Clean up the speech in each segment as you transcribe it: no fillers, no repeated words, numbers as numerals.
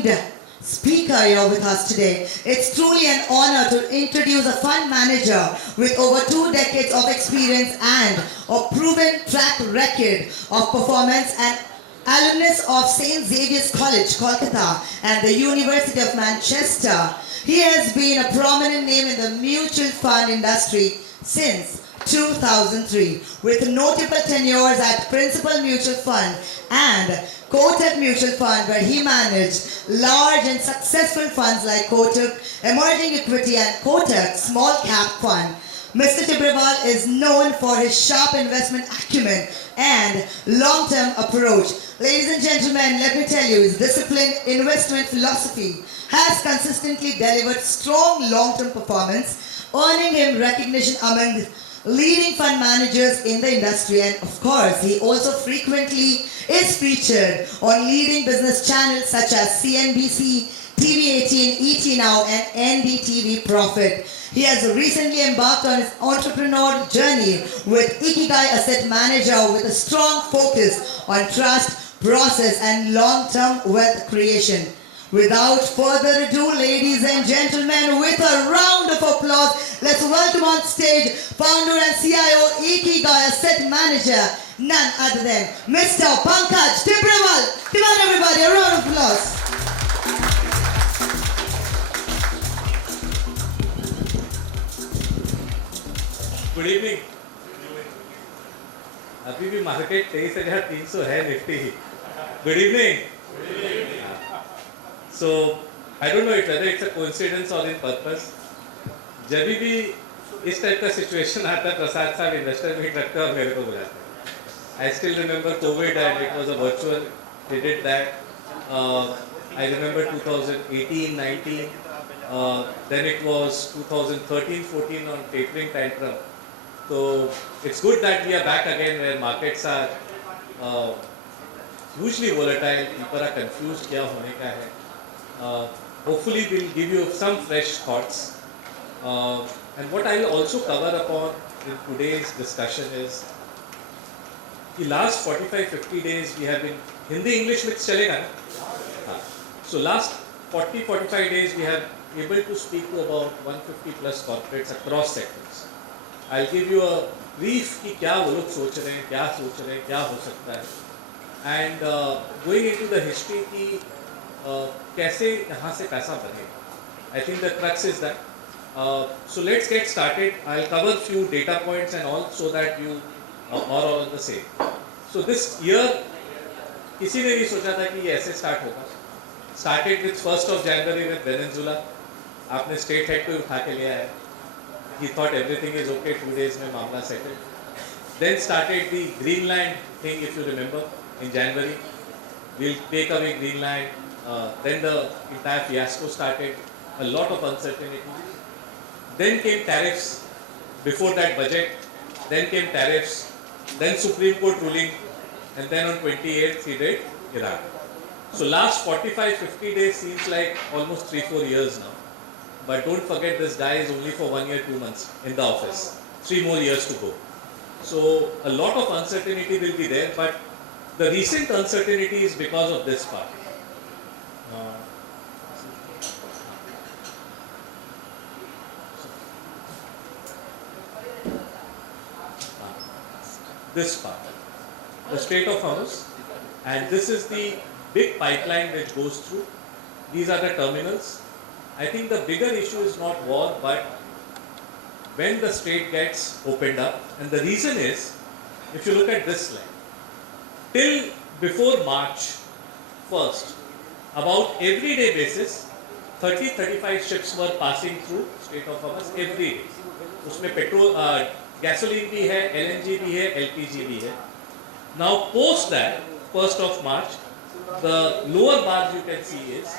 esteemed speaker here with us today. It's truly an honor to introduce a fund manager with over 2 decades of experience and a proven track record of performance, and alumnus of St. Xavier's College, Kolkata, and the University of Manchester. He has been a prominent name in the mutual fund industry since 2003, with notable tenures at Principal Mutual Fund and Kotak Mutual Fund, where he managed large and successful funds like Kotak Emerging Equity and Kotak Small Cap Fund. Mr. Tibrewal is known for his sharp investment acumen and long-term approach. Ladies and gentlemen, let me tell you, his disciplined investment philosophy has consistently delivered strong long-term performance, earning him recognition among leading fund managers in the industry. And of course, he also frequently is featured on leading business channels such as CNBC, TV18, ET Now, and NDTV Profit. He has recently embarked on his entrepreneurial journey with Ikigai Asset Manager, with a strong focus on trust, process, and long-term wealth creation. Without further ado, ladies and gentlemen, with a round of applause, let's welcome on stage founder and CIO Ikigai Asset Manager, none other than Mr. Pankaj Tibrewal. Come on everybody, a round of applause. Good evening. अभी भी market 23,300 है Nifty. Good evening. So I don't know if whether it's a coincidence और इन purpose, जब भी इस type का situation आता है प्रसाद साहब इन्वेस्टर मीट रखते हैं और मेरे को बुलाते हैं। I still remember Covid and it was a virtual, we did that. I remember 2018-19, then it was 2013-14 on tapering tantrum. So it's good that we are back again where markets are hugely volatile. People are confused क्या होने का है. Hopefully we'll give you some fresh thoughts. And what I'll also cover upon in today's discussion is the last 45-50 days we have been Hindi English mix चलेगा ना? So last 40-45 days we have able to speak to about 150 plus corporates across sectors. I'll give you a brief कि क्या वो लोग सोच रहे हैं, क्या सोच रहे हैं, क्या हो सकता है, and going into the history कि कैसे यहाँ से पैसा बनेगा. I think the crux is that. So let's get started. I'll cover few data points and all so that you are all on the same. So this year किसी ने नहीं सोचा था कि ये ऐसे स्टार्ट होगा. Started with 1st of January with Venezuela. आपने स्टेट हेड को उठा के लिया है. He thought everything is okay, 2 days में मामला settled. Then started the Greenland thing, if you remember, in January. We'll take away Greenland. Then the entire fiasco started. A lot of uncertainty. Then came tariffs. Before that budget. Then came tariffs. Then Supreme Court ruling. And then on 28th he did Iran. So last 45-50 days seems like almost 3-4 years now. But don't forget, this guy is only for 1 year, 2 months in the office. 3 more years to go. So a lot of uncertainty will be there, but the recent uncertainty is because of this part. This part, the Strait of Hormuz, and this is the big pipeline which goes through. These are the terminals. I think the bigger issue is not war, but when the strait gets opened up, and the reason is, if you look at this slide, till before March 1st, about everyday basis, 30-35 ships were passing through Strait of Hormuz every day. उसमें petrol, gasoline भी है, LNG भी है, LPG भी है. Now post that, 1st of March, the lower bar you can see is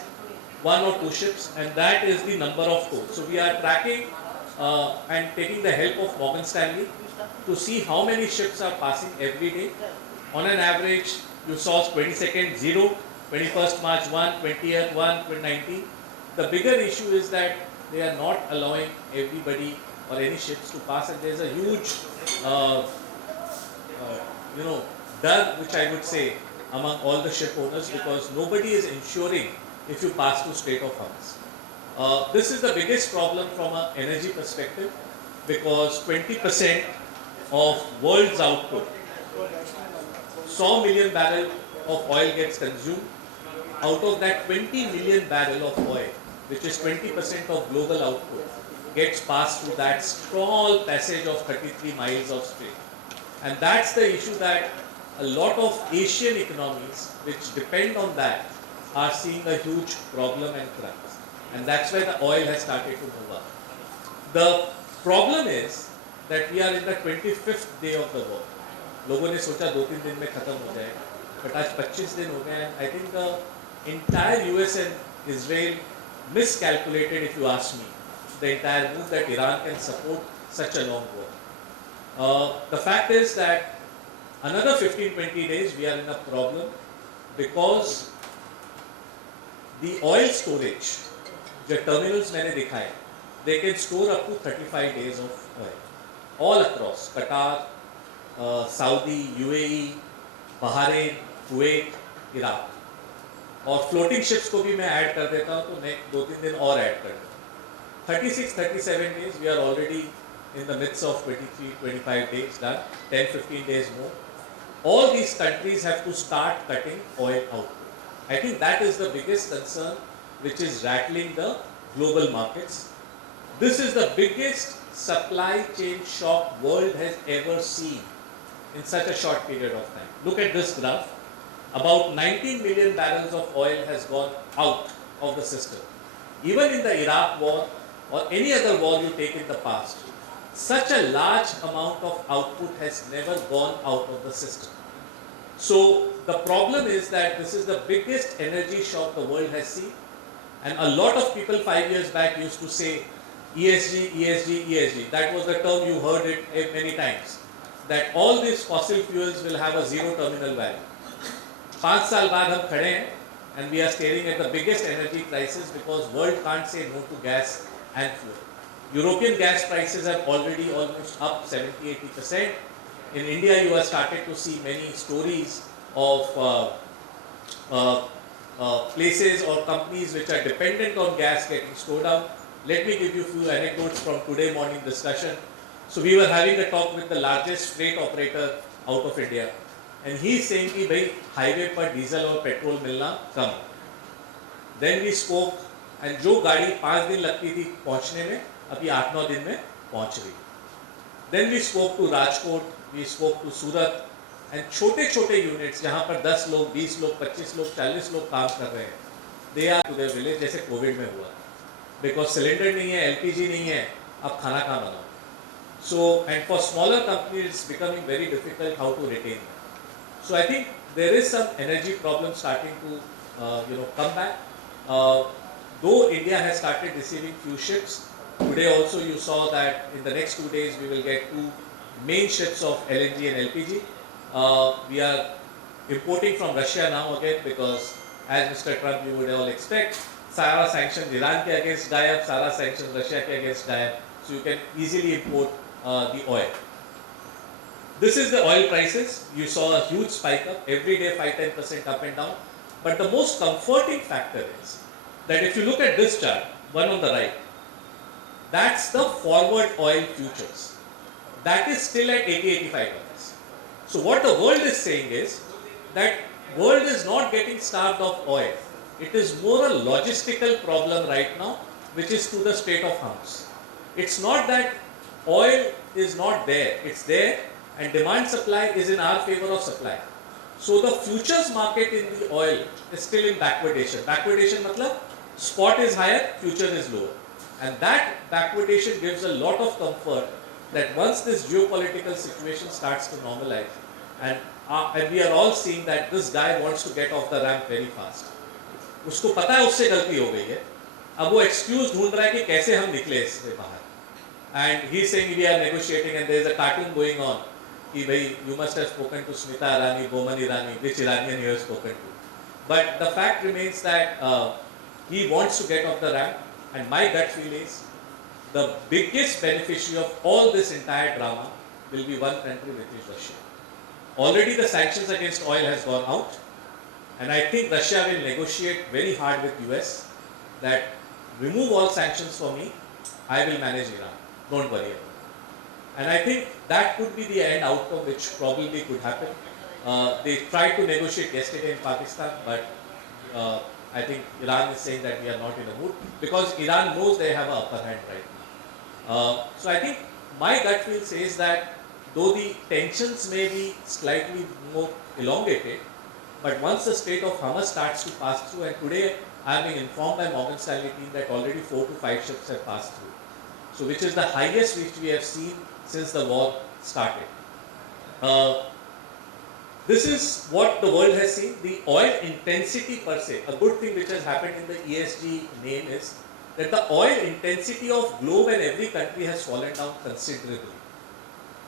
1 or 2 ships, and that is the number of tows. So we are tracking and taking the help of Morgan Stanley to see how many ships are passing every day. On an average, you saw 22nd 0, 21st March 1, 20th 1, 2019. The bigger issue is that they are not allowing everybody or any ships to pass, and there is a huge, dar which I would say among all the ship owners, because nobody is ensuring if you pass to Strait of Hormuz. This is the biggest problem from an energy perspective because 20% of world's output, 100 million barrel of oil gets consumed. Out of that, 20 million barrel of oil, which is 20% of global output, gets passed through that small passage of 33 miles of strait. And that's the issue that a lot of Asian economies, which depend on that, are seeing a huge problem and crunch. And that's where the oil has started to move up. The problem is that we are in the 25th day of the war. लोगों ने सोचा 2-3 दिन में खत्म हो जाएगा, but आज 25 दिन हो गए हैं. I think the entire US and Israel miscalculated, if you ask me, the entire move that Iran can support such a long war. The fact is that another 15-20 days we are in a problem because the oil storage, the terminals मैंने दिखाए, they can store up to 35 days of oil all across Qatar, Saudi, UAE, Bahrain, Kuwait, Iraq. और floating ships को भी मैं add कर देता हूँ तो नेक्स्ट 2-3 दिन और ऐड कर दूँ. 36-37 days we are already in the midst of 23-25 days done, 10-15 days more. All these countries have to start cutting oil output. I think that is the biggest concern which is rattling the global markets. This is the biggest supply chain shock world has ever seen in such a short period of time. Look at this graph. About 19 million barrels of oil has gone out of the system. Even in the Iraq war or any other war you take in the past, such a large amount of output has never gone out of the system. So the problem is that this is the biggest energy shock the world has seen. And a lot of people 5 years back used to say ESG, ESG, ESG. That was the term you heard it many times. That all these fossil fuels will have a zero terminal value. 5 साल बाद हम खड़े हैं and we are staring at the biggest energy crisis because world can't say no to gas and fuel. European gas prices have already almost up 70-80%. In India, you have started to see many stories of places or companies which are dependent on gas getting slowed down. Let me give you a few anecdotes from today morning discussion. So we were having a talk with the largest freight operator out of India, and he is saying कि भाई highway पर diesel और petrol मिलना कम. Then we spoke, and जो गाड़ी 5 दिन लगती थी पहुंचने में, अभी 8-9 दिन में पहुंच रही. Then we spoke to Rajkot, we spoke to Surat, and छोटे-छोटे units जहाँ पर 10 लोग, 20 लोग, 25 लोग, 40 लोग काम कर रहे हैं, they are to their village जैसे कोविड में हुआ. Because cylinder नहीं है, LPG नहीं है, अब खाना कहाँ बनाओ? So, and for smaller companies, it's becoming very difficult how to retain them. So I think there is some energy problem starting to come back. Though India has started receiving few ships, today also you saw that in the next 2 days we will get 2 main ships of LNG and LPG. We are importing from Russia now again because, as Mr. Trump you would all expect, सारा sanctions Iran के against गायब, सारा sanctions Russia के against गायब. So you can easily import the oil. This is the oil prices. You saw a huge spike up, every day 5-10% up and down. But the most comforting factor is that if you look at this chart, one on the right, that's the forward oil futures. That is still at $80-85. So what the world is saying is that world is not getting starved of oil. It is more a logistical problem right now, which is to the Strait of Hormuz. It's not that oil is not there, it's there, and demand supply is in our favor of supply. So the futures market in the oil is still in backwardation. Backwardation matlab spot is higher, future is lower. And that backwardation gives a lot of comfort that once this geopolitical situation starts to normalize, and we are all seeing that this guy wants to get off the ramp very fast. उसको पता है उससे गलती हो गई है, अब वो एक्सक्यूज ढूंढ रहा है कि कैसे हम निकले इससे बाहर. And he is saying we are negotiating, and there is a cartoon going on कि भाई you must have spoken to Smita Irani, Boman Irani, which Iranian you have spoken to. But the fact remains that he wants to get off the ramp, and my gut feel is the biggest beneficiary of all this entire drama will be one country, which is Russia. Already the sanctions against oil has gone out, And I think Russia will negotiate very hard with US that remove all sanctions for me, I will manage Iran. Don't worry about it. And I think that could be the end outcome which probably could happen. They tried to negotiate yesterday in Pakistan, but I think Iran is saying that we are not in a mood because Iran knows they have an upper hand right now. So I think my gut feel says that though the tensions may be slightly more elongated, but once the Strait of Hormuz starts to pass through, and today I am being informed by Morgan Stanley team that already 4 to 5 ships have passed through. So which is the highest which we have seen since the war started. This is what the world has seen. The oil intensity per se, a good thing which has happened in the ESG name is that the oil intensity of globe and every country has fallen down considerably.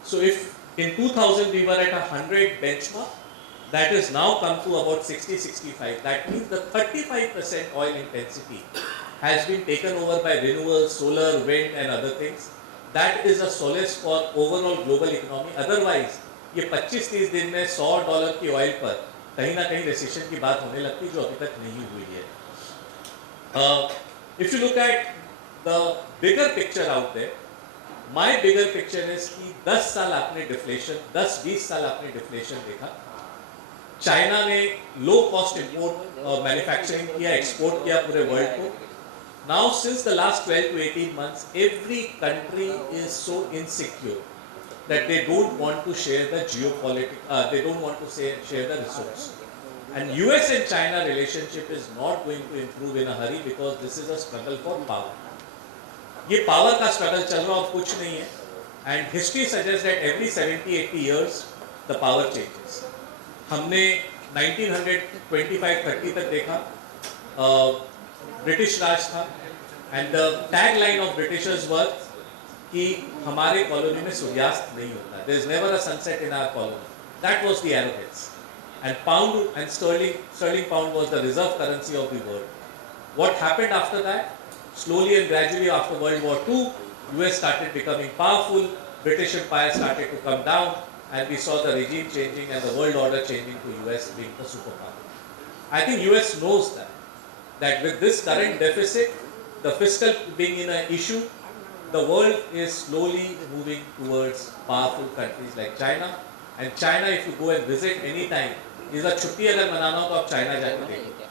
So if in 2000 we were at 100 benchmark, that has now come to about 60-65. That means the 35% oil intensity has been taken over by renewables, solar, wind and other things. That is a solace for overall global economy. Otherwise, ये 25-30 दिन में $100 की oil पर कहीं ना कहीं recession की बात होने लगती जो अभी तक नहीं हुई है. If you look at the bigger picture out there, my bigger picture is कि 10 साल आपने डिफ्लेशन, 10-20 साल आपने डिफ्लेशन देखा. चाइना ने लो कॉस्ट इंपोर्ट और मैन्युफैक्चरिंग किया, एक्सपोर्ट किया पूरे वर्ल्ड को. Now since the last 12 to 18 months, every country is so insecure that they don't want to share the they don't want to share the resource. And US and China relationship is not going to improve in a hurry because this is a struggle for power. ये power का struggle चल रहा और कुछ नहीं है. And history suggests that every 70-80 years the power changes. हमने 1925-30 तक देखा, ब्रिटिश राज था, and the tagline of Britishers was कि हमारे कॉलोनी में सूर्यास्त नहीं होता. There is never a sunset in our colony. That was the arrogance. And pound and sterling pound was the reserve currency of the world. What happened after that? Slowly and gradually after World War II, US started becoming powerful, British Empire started to come down, and we saw the regime changing and the world order changing to US being the superpower. I think US knows that with this current deficit, the fiscal being in an issue, the world is slowly moving towards powerful countries like China. And China, if you go and visit any time, is a छुट्टी अगर मनाना हो तो आप China जाके देखो.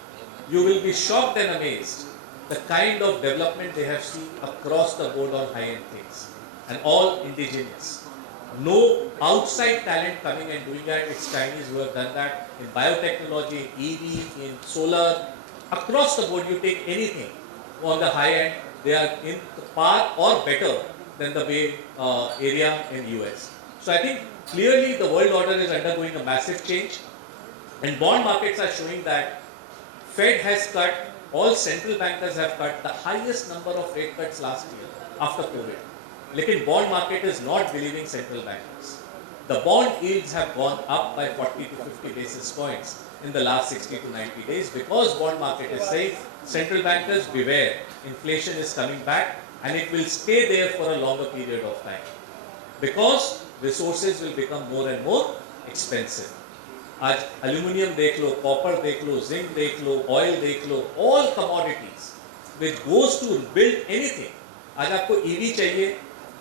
You will be shocked and amazed the kind of development they have seen across the board on high-end things, and all indigenous. No outside talent coming and doing that. It's Chinese who have done that in biotechnology, in EV, in solar. Across the board, you take anything on the high end, they are in par or better than the Bay Area in US. So I think clearly the world order is undergoing a massive change, and bond markets are showing that Fed has cut, all central bankers have cut the highest number of rate cuts last year after COVID. Lekin bond market is not believing central bankers. The bond yields have gone up by 40 to 50 basis points in the last 60 to 90 days because bond market is safe. Central bankers beware, inflation is coming back and it will stay there for a longer period of time because resources will become more and more expensive. आज aluminium देख लो, copper देख लो, zinc देख लो, oil देख लो, all commodities which goes to build anything. आज आपको EV चाहिए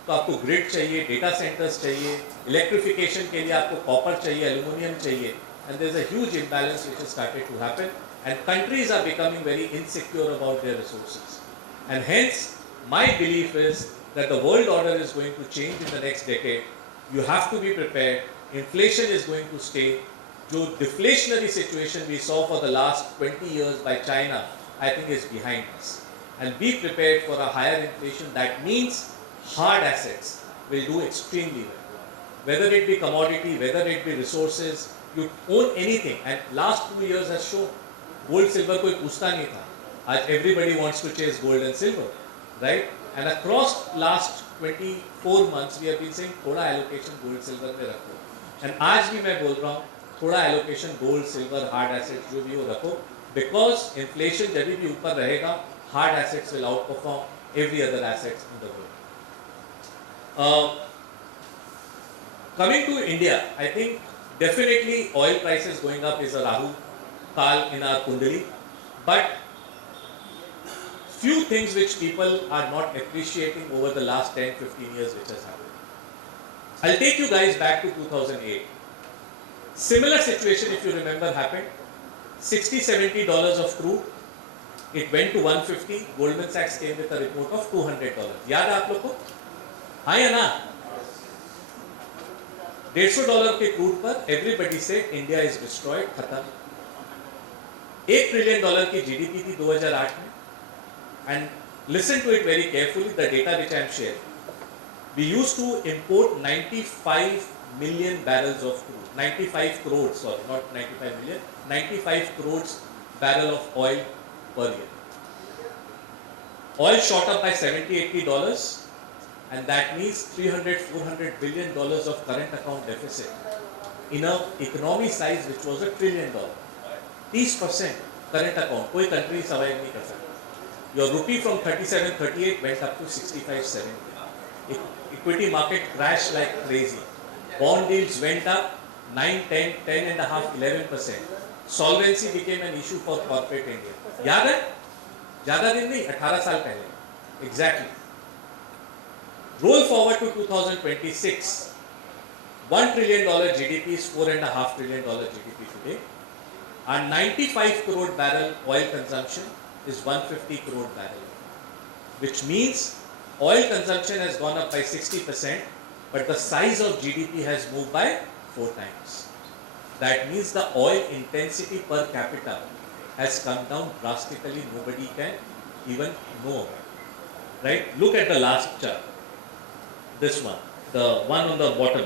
तो आपको ग्रिड चाहिए, डेटा सेंटर्स चाहिए, इलेक्ट्रिफिकेशन के लिए आपको कॉपर चाहिए, एल्यूमिनियम चाहिए, and there is a huge imbalance which has started to happen, and countries are becoming very insecure about their resources. And hence, my belief is that the world order is going to change in the next decade. You have to be prepared. Inflation is going to stay. The deflationary situation we saw for the last 20 years by China, I think is behind us. And be prepared for a higher inflation. That means hard assets will do extremely well. Whether it be commodity, whether it be resources, you own anything. And last 2 years has shown, gold, silver कोई पूछता नहीं था. आज everybody wants to chase gold and silver, right? And across last 24 months, we have been saying थोड़ा allocation gold, silver पे रखो. And आज भी मैं बोल रहा हूँ थोड़ा allocation gold, silver, hard assets जो भी हो रखो, because inflation जब भी ऊपर रहेगा, hard assets will outperform every other assets in the world. Coming to India, I think definitely oil prices going up is a Rahu. kal in our kundali, but few things which people are not appreciating over the last 10-15 years which has happened. I'll take you guys back to 2008. Similar situation, if you remember, happened. $60-70 of crude. It went to 150. Goldman Sachs came with a report of $200. याद है आप लोग को? हाँ या ना? $150 के crude पर एवरीबडी से इंडिया इज डिस्ट्रॉयड, खत्म. $1 ट्रिलियन की जीडीपी थी 2008 में. And listen to it very carefully, the data which I am share. We used to import 95 million barrels of crude, 95 crores, sorry, not 95 million, 95 crores barrel of oil per year. Oil shot up by $70-80, and that means $300-400 billion of current account deficit in an economy size which was $1 trillion. 30% current account, कोई country survive नहीं कर सकता. Your rupee from 37-38 went up to 65-70. Equity market crashed like crazy. Bond yields went up 9, 10 and a half, 11%. Solvency became an issue for corporate India. याद है? ज़्यादा दिन नहीं, 18 साल पहले. Exactly. Roll forward to 2026. $1 trillion GDP is $4.5 trillion GDP today. Our 95 crore barrel oil consumption is 150 crore barrel, which means oil consumption has gone up by 60%, but the size of GDP has moved by 4 times. That means the oil intensity per capita has come down drastically. Nobody can even know about it. Right? Look at the last chart. This one, the one on the bottom.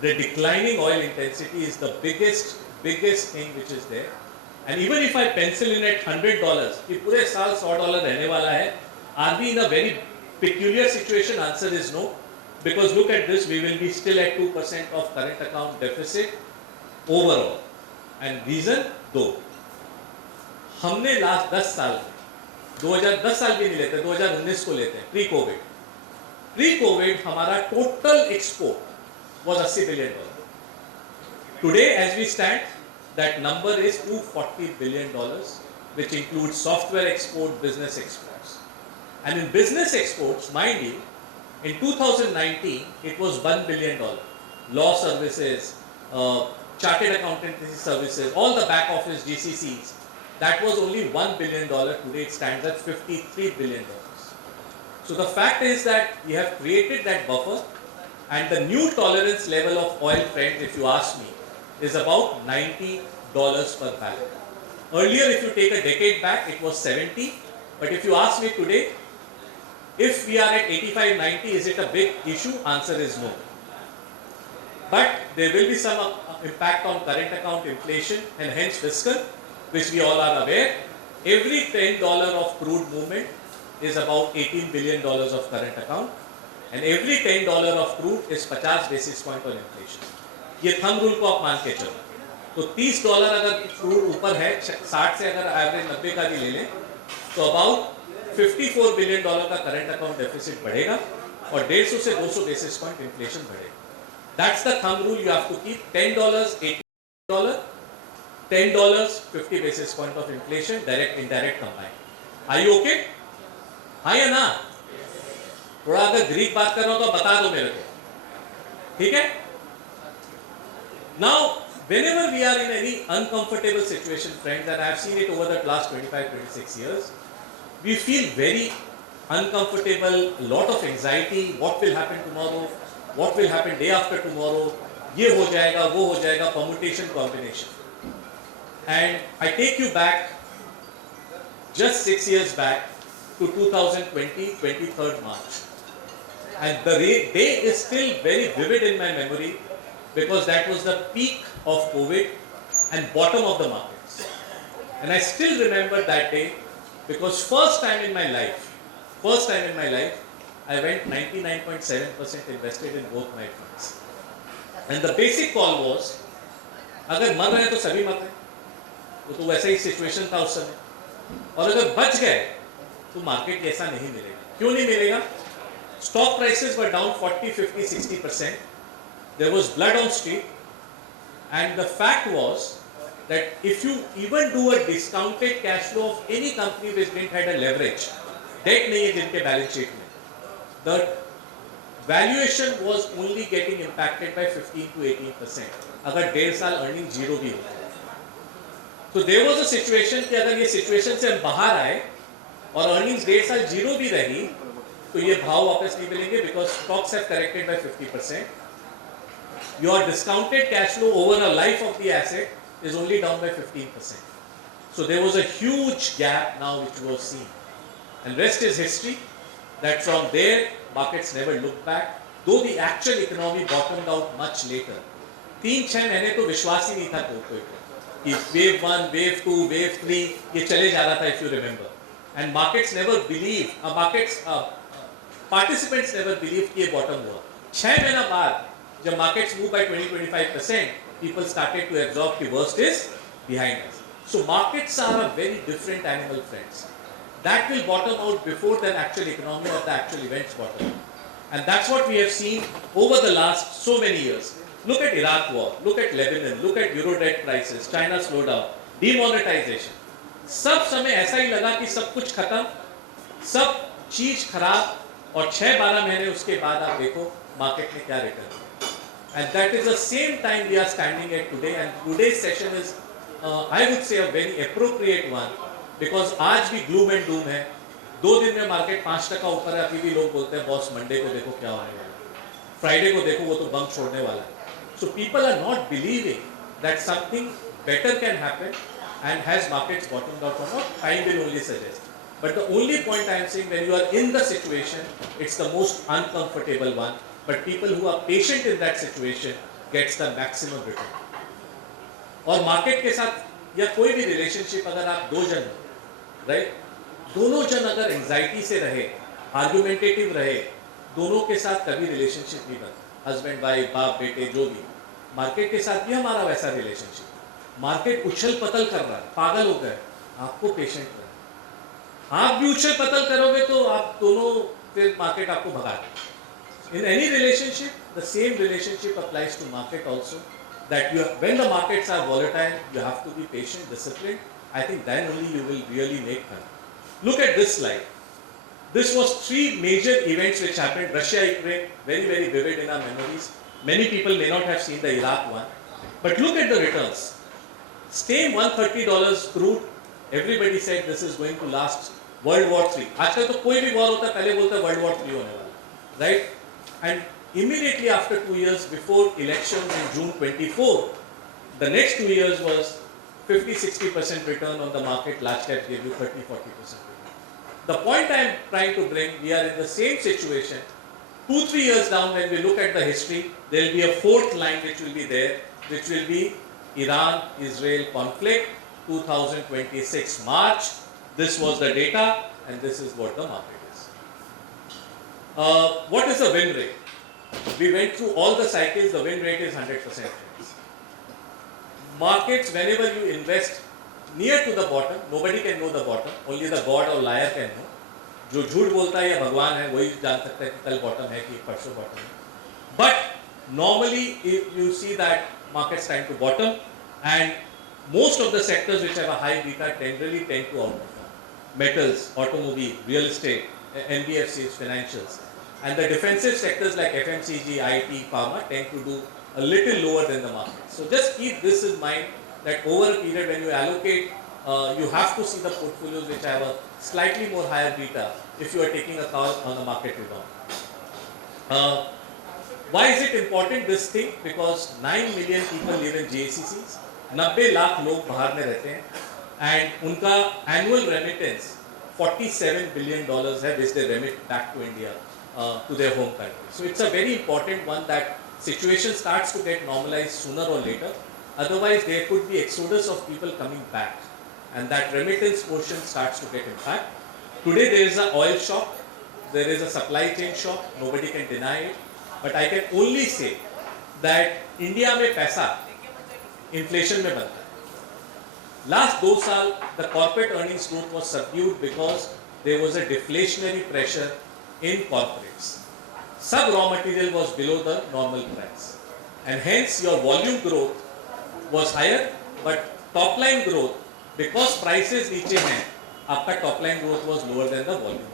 The declining oil intensity is the biggest thing which is there. And even if I pencil in at $100, कि पूरे साल $100 रहने वाला है, are we in a very peculiar situation? Answer is no, because look at this, we will be still at 2% of current account deficit overall. And reason दो, हमने last 10 साल में, 2010 साल भी नहीं लेते, 2019 को लेते हैं, प्री कोविड हमारा total export was $80 billion. Today as we stand, that number is $240 billion, which includes software export, business exports. And in business exports, mind you, in 2019, it was $1 billion. Law services, chartered accountancy services, all the back office GCCs, that was only $1 billion. Today it stands at $53 billion. So the fact is that we have created that buffer, and the new tolerance level of oil, friends, if you ask me, is about $90 per barrel. Earlier, if you take a decade back, it was 70. But if you ask me today, if we are at 85, 90, is it a big issue? Answer is no. But there will be some impact on current account inflation and hence fiscal, which we all are aware. Every $10 of crude movement is about $18 billion of current account, and every $10 of crude is 50 basis point on inflation. ये thumb rule को आप मान के चलो, तो $30 अगर crude ऊपर है, 60 से अगर एवरेज 90 का भी ले लें, तो अबाउट $54 बिलियन का करंट अकाउंट डेफिसिट बढ़ेगा और 150 से 200 बेसिस पॉइंट इन्फ्लेशन बढ़ेगा. That's the thumb rule you have to keep. $10, $80, $10, 50 basis point of inflation, direct, indirect combined. Are you okay? हाँ या ना? थोड़ा अगर ग्रीक बात कर रहा हो तो बता दो मेरे को, ठीक है? Now, whenever we are in any uncomfortable situation, friends, and I have seen it over the last 25-26 years, we feel very uncomfortable, a lot of anxiety. What will happen tomorrow? What will happen day after tomorrow? ये हो जाएगा, वो हो जाएगा, permutation, combination. And I take you back just 6 years back to 2020, 23rd March. And the day is still very vivid in my memory because that was the peak of COVID and bottom of the markets. And I still remember that day because first time in my life, I went 99.7% invested in both my funds. And the basic call was, अगर मर रहे हैं तो सभी मर रहे हैं, तो वैसा ही सिचुएशन था उस समय. और अगर बच गए तो मार्केट ऐसा नहीं मिलेगा. क्यों नहीं मिलेगा? Stock prices were down 40, 50, 60%. There was blood on street, and the fact was that if you even do a discounted cash flow of any company which didn't had a leverage, debt नहीं है जिनके balance sheet में, the valuation was only getting impacted by 15 to 18%. अगर 1.5 साल earning zero भी होता है, तो there was a situation कि अगर ये situation से हम बाहर आए और earnings 1.5 साल zero भी रही, तो ये भाव वापस नहीं मिलेंगे because stocks have corrected by 50%. Your discounted cash flow over a life of the asset is only down by 15%. So there was a huge gap now which was seen. And rest is history, that from there markets never looked back, though the actual economy bottomed out much later. 3-6 महीने तो विश्वास ही नहीं था कोई कि wave 1, wave 2, wave 3 ये चले जा रहा था, if you remember. And markets never believed, participants never believed कि ये bottom हुआ. 6 महीना बाद जब markets move by 20-25%, people started to absorb the worst is behind us. So markets are a very different animal, friends. That will bottom out before the actual economy or the actual events bottom out. And that's what we have seen over the last so many years. Look at Iraq war, look at Lebanon, look at Euro debt crisis, China slowdown, demonetization. सब समय ऐसा ही लगा कि सब कुछ खत्म, सब चीज खराब और 6-12 महीने उसके बाद आप देखो मार्केट में क्या return. And that is the same time we are standing at today, and today's session is I would say a very appropriate one because आज भी gloom and doom है. 2 दिन में मार्केट 5% ऊपर है, अभी भी लोग बोलते हैं बॉस मंडे को देखो क्या होने वाला है, फ्राइडे को देखो वो तो बंक छोड़ने वाला है. So people are not believing that something better can happen, and has markets bottomed out or not, time will only suggest. But the only point I am saying, when you are in the situation, it's the most uncomfortable one. But people who are patient in that situation gets the maximum return. और market के साथ या कोई भी relationship अगर आप 2 जन हो, राइट, दोनों जन अगर एंजाइटी से रहे, आर्गुमेंटेटिव रहे, दोनों के साथ कभी रिलेशनशिप नहीं बनता. हस्बैंड वाइफ, बाप बेटे, जो भी. मार्केट के साथ भी हमारा वैसा रिलेशनशिप. मार्केट उछल पतल कर रहा है, पागल हो गए, आपको पेशेंट रहना. आप भी उछल पतल करोगे तो आप दोनों फिर मार्केट आपको भगा देगा. In any relationship, the same relationship applies to market also. That when the markets are volatile, you have to be patient, disciplined. I think then only you will really make money. Look at this slide. This was 3 major events which happened. Russia, Ukraine, very, very vivid in our memories. Many people may not have seen the Iraq one. But look at the returns. Same $130 crude. Everybody said this is going to last World War III. आजकल तो कोई भी war होता है पहले बोलता है World War III होने वाला, right? And immediately after 2 years before elections in June 24, the next 2 years was 50-60% return on the market. Large cap gave you 30-40% return. The point I am trying to bring, we are in the same situation. 2-3 years down, when we look at the history, there will be a 4th line which will be there, which will be Iran-Israel conflict, 2026 March. This was the data, and this is what the market is. What is the win rate? We went through all the cycles. The win rate is 100%. Markets, whenever you invest near to the bottom, nobody can know the bottom. Only the God or liar can know. जो झूठ बोलता है या भगवान है वही जान सकता है कि कल बॉटम है कि परसों बॉटम है. But normally you see that markets tend to bottom, and most of the sectors which have a high beta generally tend to outperform. Metals, automobile, real estate, NBFCs, financials. And the defensive sectors like FMCG, IT, pharma tend to do a little lower than the market. So just keep this in mind that over a period when you allocate, you have to see the portfolios which have a slightly more higher beta if you are taking a call on the market rebound. Why is it important this thing? Because 9 million people live in GCCs, 90 lakh लोग बाहर में रहते हैं, and उनका annual remittance $47 billion है which they remit back to India, to their home country. So it's a very important one that situation starts to get normalized sooner or later. Otherwise, there could be exodus of people coming back, and that remittance portion starts to get impact. Today there is an oil shock, there is a supply chain shock, nobody can deny it. But I can only say that India में पैसा inflation में बनता है. Last 2 साल the corporate earnings growth was subdued because there was a deflationary pressure in corporates. Sub raw material was below the normal price, and hence your volume growth was higher, but top line growth, because prices नीचे हैं, आपका top line growth was lower than the volume.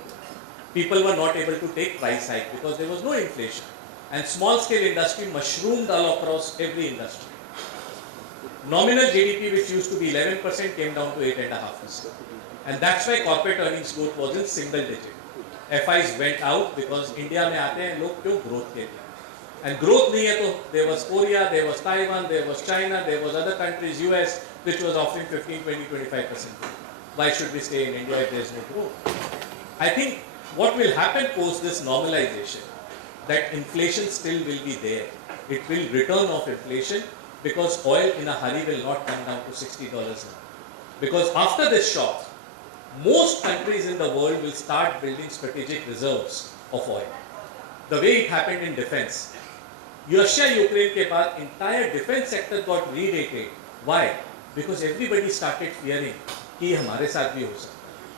People were not able to take price hike because there was no inflation. And small scale industry mushroomed all across every industry. Nominal GDP, which used to be 11%, came down to 8.5%. And that's why corporate earnings growth was in single digit. FIs went out because India में आते हैं लोग क्यों growth के लिए. And growth नहीं है तो there was Korea, there was Taiwan, there was China, there was other countries, US, which was offering 15, 20, 25%. Why should we stay in India if there is no growth? I think what will happen post this normalization, that inflation still will be there. It will return of inflation because oil in a hurry will not come down to $60 now. Because after this shock, most countries in the world will start building strategic reserves of oil. The way it happened in defense. Russia-Ukraine के बाद entire defense sector got re-rated. Why? Because everybody started fearing कि हमारे साथ भी हो सकता है.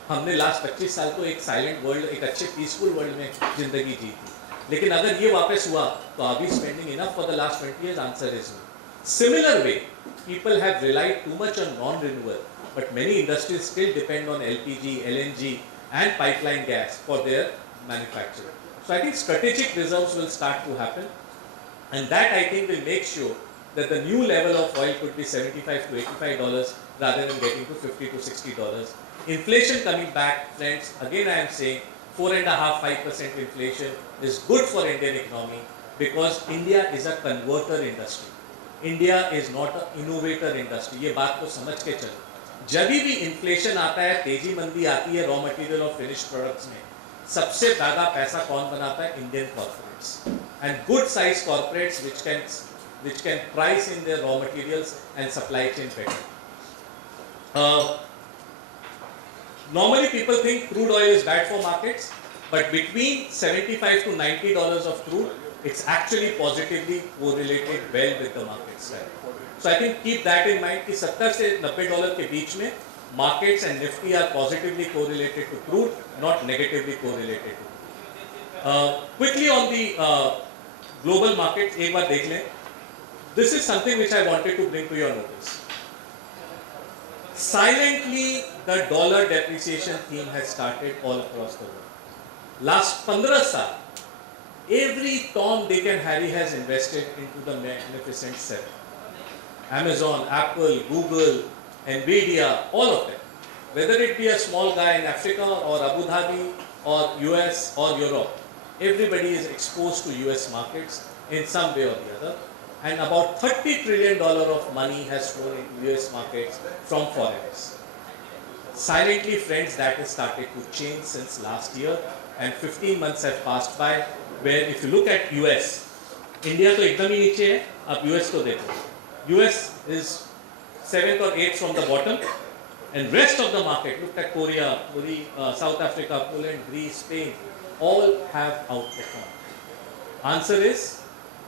हमने लास्ट 25 साल तो एक साइलेंट वर्ल्ड, एक अच्छे पीसफुल वर्ल्ड में जिंदगी जी थी. लेकिन अगर ये वापस हुआ तो are we spending enough for the last 20 years? Answer is no. Similar way, people have relied too much on non-renewable, but many industries still depend on LPG, LNG and pipeline gas for their manufacturing. So I think strategic reserves will start to happen, and that I think will make sure that the new level of oil could be $75 to $85 rather than getting to $50 to $60. Inflation coming back, friends, again I am saying 4.5-5% inflation is good for Indian economy because India is a converter industry. India is not an innovator industry. ये बात को समझ के चलो. जब भी inflation आता है, तेजी मंदी आती है raw material और finished products में, सबसे ज़्यादा पैसा कौन बनाता है? Indian corporates and good sized corporates which can price in their raw materials and supply chain better. Normally people think crude oil is bad for markets, but between $75 to $90 of crude, it's actually positively correlated well with the markets. So I think keep that in mind कि 70 से 90 dollar के बीच में markets and Nifty are positively correlated to crude, not negatively correlated to. Quickly on the global markets, एक बार देख लें. This is something which I wanted to bring to your notice. Silently, the dollar depreciation theme has started all across the world. Last 15 साल, every Tom, Dick and Harry has invested into the Magnificent Seven. Amazon, Apple, Google, Nvidia, all of them. Whether it be a small guy in Africa or Abu Dhabi or US or Europe, everybody is exposed to US markets in some way or the other. And about $30 trillion of money has flown into US markets from foreigners. Silently, friends, that has started to change since last year, and 15 months have passed by, where if you look at US, India तो एकदम ही नीचे है, आप US को देखो. US is 7th or 8th from the bottom, and rest of the market, look at Korea, South Africa, Poland, Greece, Spain, all have outperformed. Answer is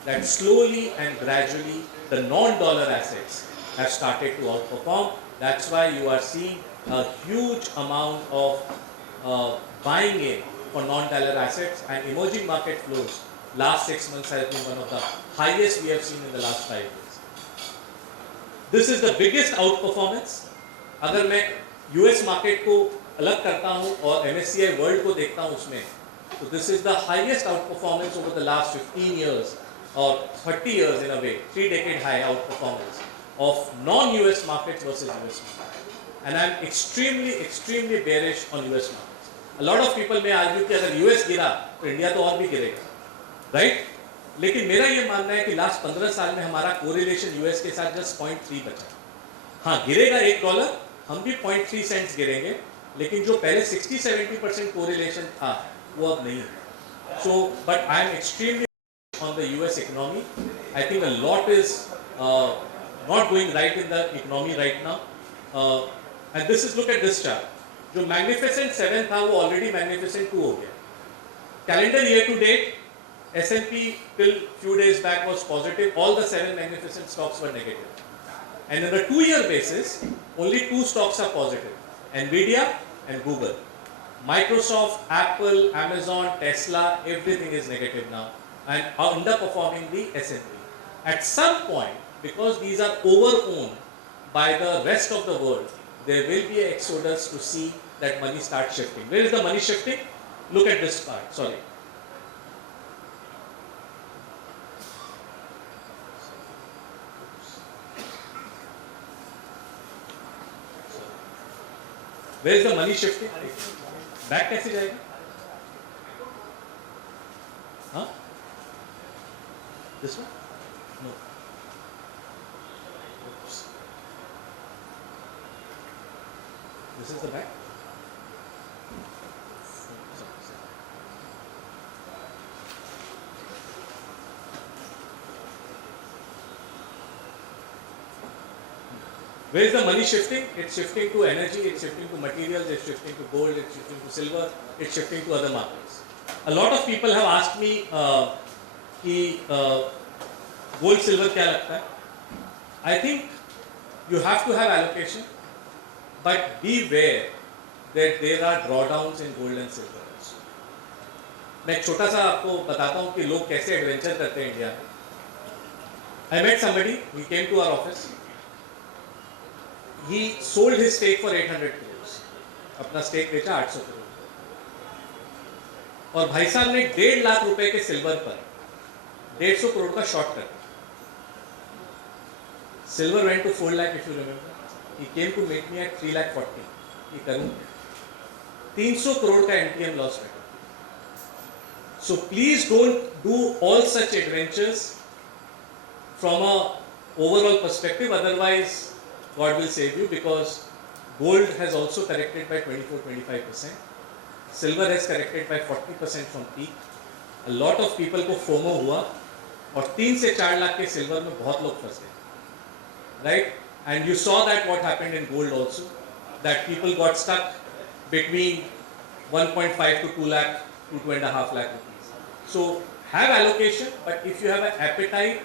that slowly and gradually the non-dollar assets have started to outperform. That's why you are seeing a huge amount of buying in for non-dollar assets, and emerging market flows last 6 months has been one of the highest we have seen in the last 5 years. This is the biggest outperformance. अगर मैं US market को अलग करता हूँ और MSCI World को देखता हूँ उसमें, so this is the highest outperformance over the last 15 years or 30 years in a way, 3-decade high outperformance of non-US markets versus US markets. And I am extremely bearish on US markets. A lot of people may argue कि अगर US गिरा तो India तो और भी गिरेगा, right? लेकिन मेरा ये मानना है कि लास्ट 15 साल में हमारा कोरिलेशन US के साथ जस्ट 0.3 बचा. हाँ, गिरेगा $1, हम भी 0.3 सेंट्स गिरेंगे, लेकिन जो पहले 60-70% कोरिलेशन था वो अब नहीं है. So, but I am extremely on the US economy. I think a lot is not going right in the economy right now. And this is, look at this chart. जो Magnificent 7 था वो already Magnificent 2 हो गया. Calendar year to date, S&P till few days back was positive. All the 7 Magnificent stocks were negative. And on a 2-year basis, only 2 stocks are positive: Nvidia and Google. Microsoft, Apple, Amazon, Tesla, everything is negative now and are underperforming the S&P. At some point, because these are over-owned, by the rest of the world, there will be an exodus to see that money start shifting. Where is the money shifting? Look at this part, sorry. Where is the money shifting? Back कैसे जाएगा? Huh? This one? No. Oops. This is the back? Where is the money shifting? It's shifting to energy, it's shifting to materials, it's shifting to gold, it's shifting to silver, it's shifting to other markets. A lot of people have asked me कि gold silver क्या लगता है? I think you have to have allocation, but beware that there are drawdowns in gold and silver also. मैं एक छोटा सा आपको बताता हूँ कि लोग कैसे एडवेंचर करते हैं इंडिया में. I met somebody, he came to our office. He sold his stake for 800 crores. अपना स्टेक बेचा 800 करोड़. और भाई साहब ने 1.5 लाख रुपए के सिल्वर पर 150 करोड़ का शॉर्ट कर. Silver went to 4 lakh if you remember. He came to meet me at 3 lakh 40. ये करूँ 300 करोड़ का MTM लॉस बैठा. So please don't do all such adventures from a overall perspective. Otherwise, God will save you, because gold has also corrected by 24-25%. Silver has corrected by 40% from peak. A lot of people को FOMO हुआ और 3 से 4 लाख के silver में बहुत लोग फंस गए. Right? And you saw that what happened in gold also, that people got stuck between 1.5 to 2 lakh to 2.5 lakh rupees. So have allocation, but if you have an appetite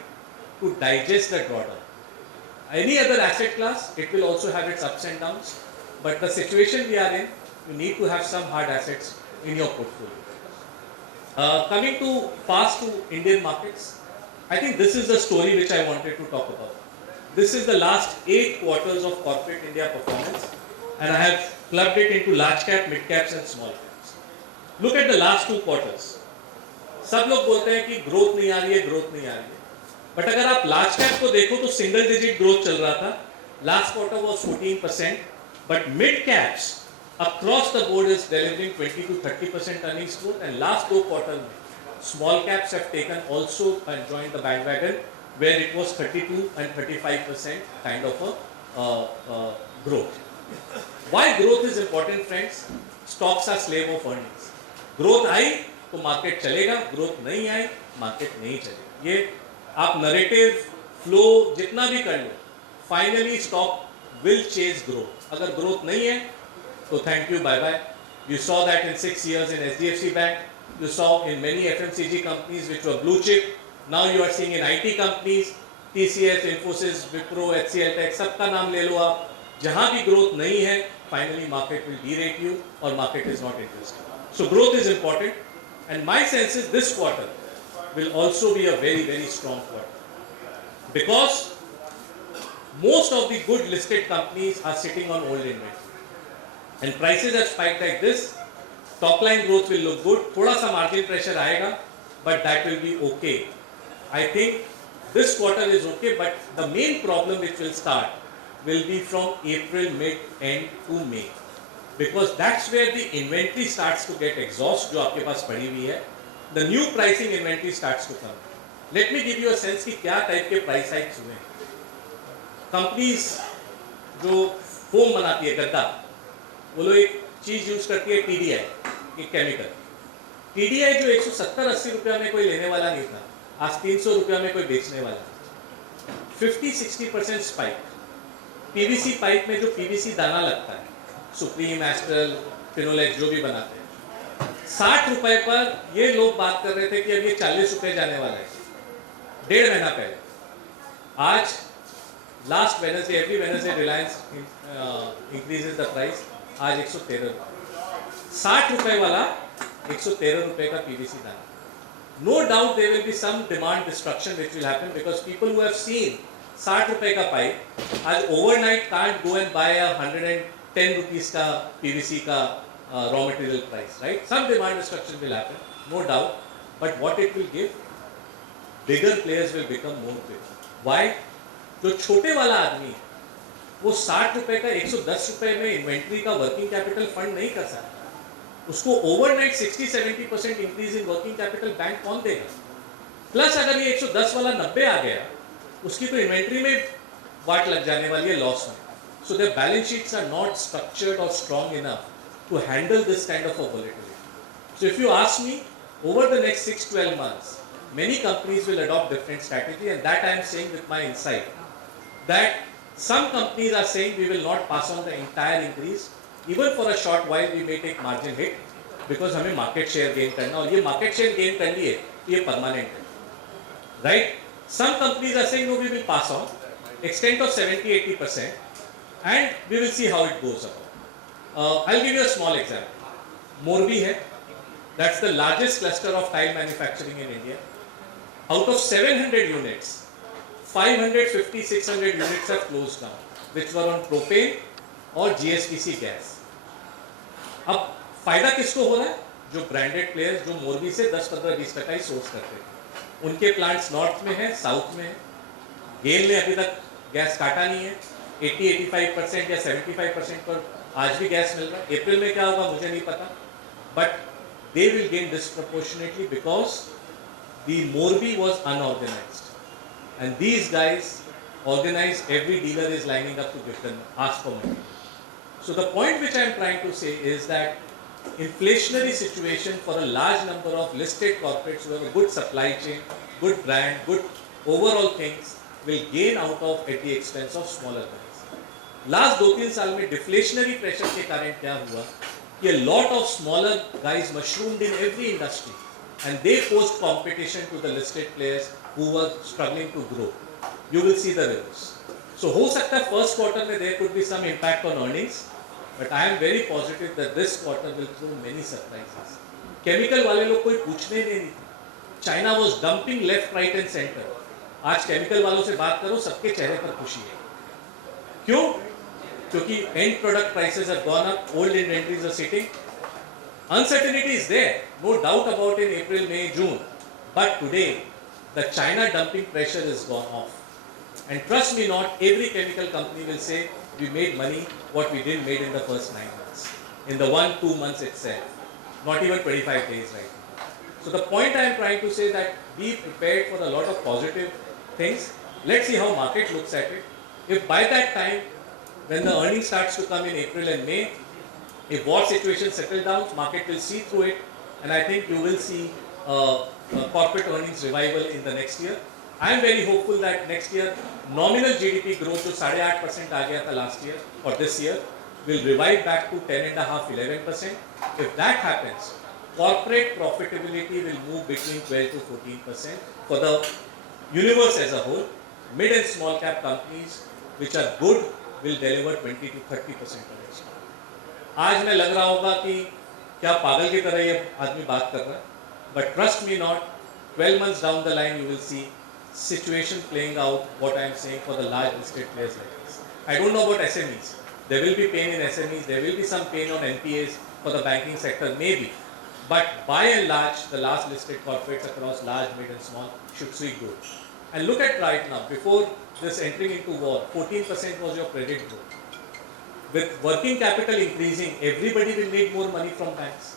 to digest the drawdown. Any other asset class, it will also have its ups and downs, but the situation we are in, you need to have some hard assets in your portfolio. Coming to fast to Indian markets, I think this is the story which I wanted to talk about. This is the last 8 quarters of corporate India performance, and I have clubbed it into large cap, mid caps and small caps. Look at the last 2 quarters. सब लोग बोलते हैं कि growth नहीं आ रही है, growth नहीं आ रही है. बट अगर आप लार्ज कैप को देखो तो सिंगल डिजिट ग्रोथ चल रहा था. Last quarter was 14%, but mid caps across the board is delivering 20 to 30% earnings growth. And last 2 quarter में small caps have taken also and joined the bandwagon, where it was 32 and 35% kind of a growth. Why growth is important friends? Stocks are slave of earnings. Growth आई तो market चलेगा, growth नहीं आई market नहीं चलेगा. ये आप narrative flow जितना भी कर लो, finally stock will chase growth. अगर ग्रोथ नहीं है तो thank you, bye bye. You saw that in 6 years in HDFC Bank, you saw in many FMCG companies which were blue chip. Now you are seeing in IT companies, TCS, Infosys, Wipro, HCL Tech, सबका नाम ले लो आप. जहां भी growth नहीं है, finally market will derate you और market is not interested. So growth is important, and my sense is this quarter will also be a very, very strong quarter, because most of the good listed companies are sitting on old inventory and prices have spiked like this. Top line growth will look good, thoda sa margin pressure aayega, but that will be okay. I think this quarter is okay, but the main problem which will start will be from April mid end to May, because that's where the inventory starts to get exhaust जो आपके पास पड़ी हुई है. The new pricing inventory starts to come. Let me give you a sense कि क्या type के price hikes हुए हैं. कंपनीज जो फोम बनाती है, गद्दा, वो लोग एक चीज यूज करती है TDI, एक केमिकल. TDI जो 170-80 रुपया में कोई लेने वाला नहीं था, आज 300 रुपया में कोई बेचने वाला. 50-60% स्पाइक. PVC पाइप में जो PVC दाना लगता है, सुप्रीम, एस्ट्रल, फिनोलेक्स जो भी बनाते हैं, 60 रुपए पर ये लोग बात कर रहे थे कि अब ये 40 रुपए जाने वाला है 1.5 महीना पहले. आज last Wednesday, every Wednesday Reliance increases the price. आज 113 रुपए. 60 रुपए वाला 113 रुपए का PVC दाना. No doubt there will be some demand destruction which will happen, because people who have seen 60 रुपए का पाइप आज overnight can't go and buy a 110 rupees का पीवीसी का raw material price, right? Some demand destruction will happen, no doubt, but what it will give, bigger players will become more big. Why? जो छोटे वाला आदमी है वो 60 रुपए का 110 रुपए में इन्वेंट्री का वर्किंग कैपिटल फंड नहीं कर सकता। उसको overnight 60-70% increase in working capital bank कौन देगा? प्लस अगर ये 110 वाला 90 आ गया, उसकी तो इन्वेंट्री में वाट लग जाने वाली है लॉस में। So their balance sheets are not structured और strong enough to handle this kind of a volatility. So if you ask me, over the next 6-12 months, many companies will adopt different strategy, and that I am saying with my insight, that some companies are saying we will not pass on the entire increase, even for a short while we may take margin hit, because हमें market share gain करना, और ये market share gain कर लिए ये permanent है, right? Some companies are saying no, we will pass on extent of 70-80%, and we will see how it goes about. I'll give you a small example. Morbi है, that's the largest cluster of tile manufacturing in India. Out of 700 units, 550-600 units have closed down, which were on propane और GSPC gas. अब फायदा किसको हो रहा है? जो branded players जो मोरबी से 10-15-20% ही सोर्स करते हैं, उनके प्लांट्स नॉर्थ में है, साउथ में है। गेल ने अभी तक गैस काटा नहीं है, 80-85% या 75% पर आज भी गैस मिल रहा है। अप्रैल में क्या होगा मुझे नहीं पता, but they will gain disproportionately because the Morbi was unorganized, and these guys organized. Every dealer is lining up to give them ask for money. So the point which I am trying to say is that inflationary situation for a large number of listed corporates who have a good supply chain, good brand, good overall things will gain out of at the expense of smaller guys. Last 2-3 साल में deflationary pressure के कारण क्या हुआ कि a lot of smaller guys mushroomed in every industry, and they posed competition to the listed players who were struggling to grow. You will see the reverse. So हो सकता है first quarter में there could be some impact on earnings, but I am very positive that this quarter will throw many surprises. Chemical वाले लोग कोई पूछने नहीं थे. China was dumping left, right and center. आज chemical वालों से बात करो, सबके चेहरे पर खुशी है. क्यों? क्योंकि end product prices have gone up, old inventories are sitting. Uncertainty is there, no doubt about it in April, May, June. But today, the China dumping pressure is gone off. And trust me not, every chemical company will say, we made money what we didn't made in the first 9 months. In the 1-2 months itself. Not even 25 days right now. So the point I am trying to say that be prepared for a lot of positive things. Let's see how market looks at it. If by that time, when the earnings starts to come in April and May, if war situation settles down, market will see through it, and I think you will see corporate earnings revival in the next year. I am very hopeful that next year nominal GDP growth जो 8.5% आ गया था last year or this year will revive back to 10.5-11%. If that happens, corporate profitability will move between 12-14% for the universe as a whole. Mid and small cap companies which are good will deliver 20-30% earnings. आज में लग रहा होगा कि क्या पागल की तरह ये आदमी बात कर रहा है, but trust me not, 12 months down the line you will see situation playing out what I am saying for the large listed players like this. I don't know about SMEs. There will be pain in SMEs, there will be some pain on NPAs for the banking sector maybe, but by and large the large listed corporates across large, mid and small should see growth. And look at right now, before this entering into war, 14% was your credit growth. With working capital increasing, everybody will need more money from banks.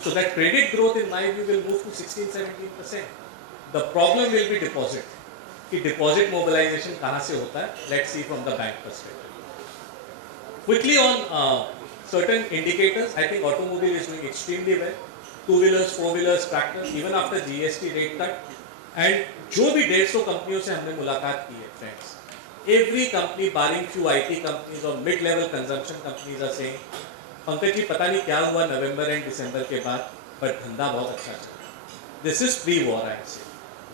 So that credit growth in my view will move to 16-17%. The problem will be deposit. कि deposit mobilization कहाँ से होता है? Let's see from the bank perspective. Quickly on certain indicators, I think automobile is doing extremely well. Two-wheelers, four-wheelers, tractors, even after GST rate cut. And जो भी 150 कंपनियों से हमने मुलाकात की है, friends, every company barring few IT companies or mid-level consumption companies are saying, Pankaj ji पता नहीं क्या हुआ नवंबर एंड दिसंबर के बाद, but धंधा बहुत अच्छा चला. This is pre-war, I say,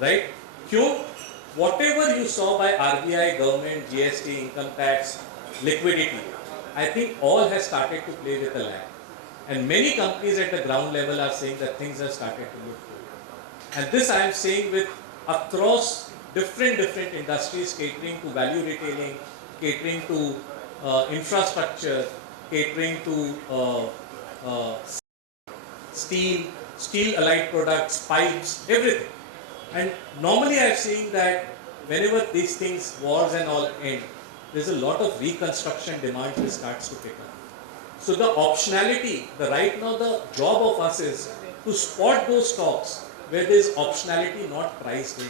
right? क्यों? Whatever you saw by RBI, government, GST, income tax, liquidity, I think all has started to play with the lag. And many companies at the ground level are saying that things have started to look good. And this I am saying with across different industries catering to value retailing, catering to infrastructure, catering to uh, steel allied products, pipes, everything. And normally I've seen that whenever these things, wars and all end, there's a lot of reconstruction demand which starts to pick up. So the optionality, right now the job of us is to spot those stocks where there's optionality not priced in.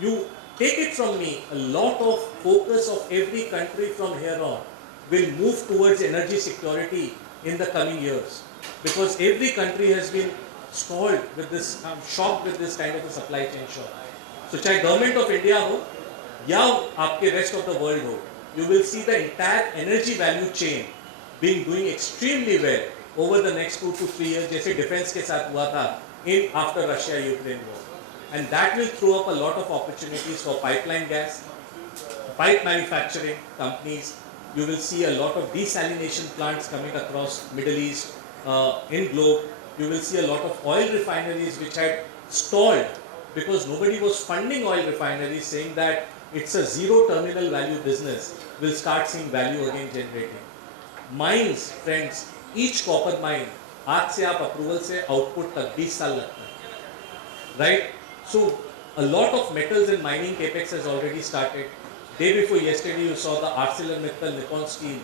You take it from me, a lot of focus of every country from here on will move towards energy security in the coming years, because every country has been stalled with this, I'm shocked with this kind of a supply chain shock. So चाहे government of India हो या आपके rest of the world हो, you will see the entire energy value chain being doing extremely well over the next 2 to 3 years, जैसे defense के साथ हुआ था in after Russia-Ukraine war. And that will throw up a lot of opportunities for pipeline gas, pipe manufacturing companies. You will see a lot of desalination plants coming across Middle East, in globe. You will see a lot of oil refineries which had stalled because nobody was funding oil refineries, saying that it's a zero terminal value business. Will start seeing value again generating. Mines, friends, each copper mine, आज से आप approval से output तक 20 साल लगता है, right? So a lot of metals and mining capex has already started. Day before yesterday, you saw the ArcelorMittal Nippon Steel,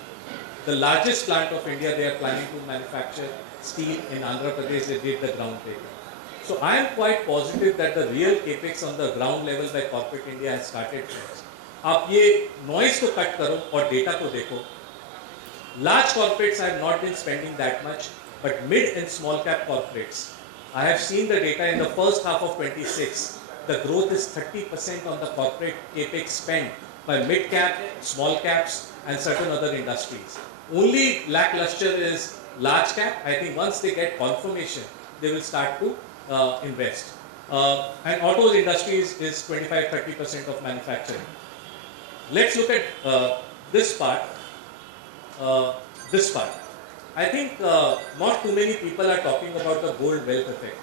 the largest plant of India. They are planning to manufacture steel in Andhra Pradesh. They did the groundbreaking. So I am quite positive that the real capex on the ground level by corporate India has started. आप ये noise को cut करो और data को देखो. Large corporates have not been spending that much, but mid and small cap corporates, I have seen the data in the first half of 26. The growth is 30% on the corporate capex spend by mid cap, small caps, and certain other industries. Only lackluster is large cap. I think once they get confirmation, they will start to invest. And autos industries is 25-30% of manufacturing. Let's look at this part. I think not too many people are talking about the gold wealth effect,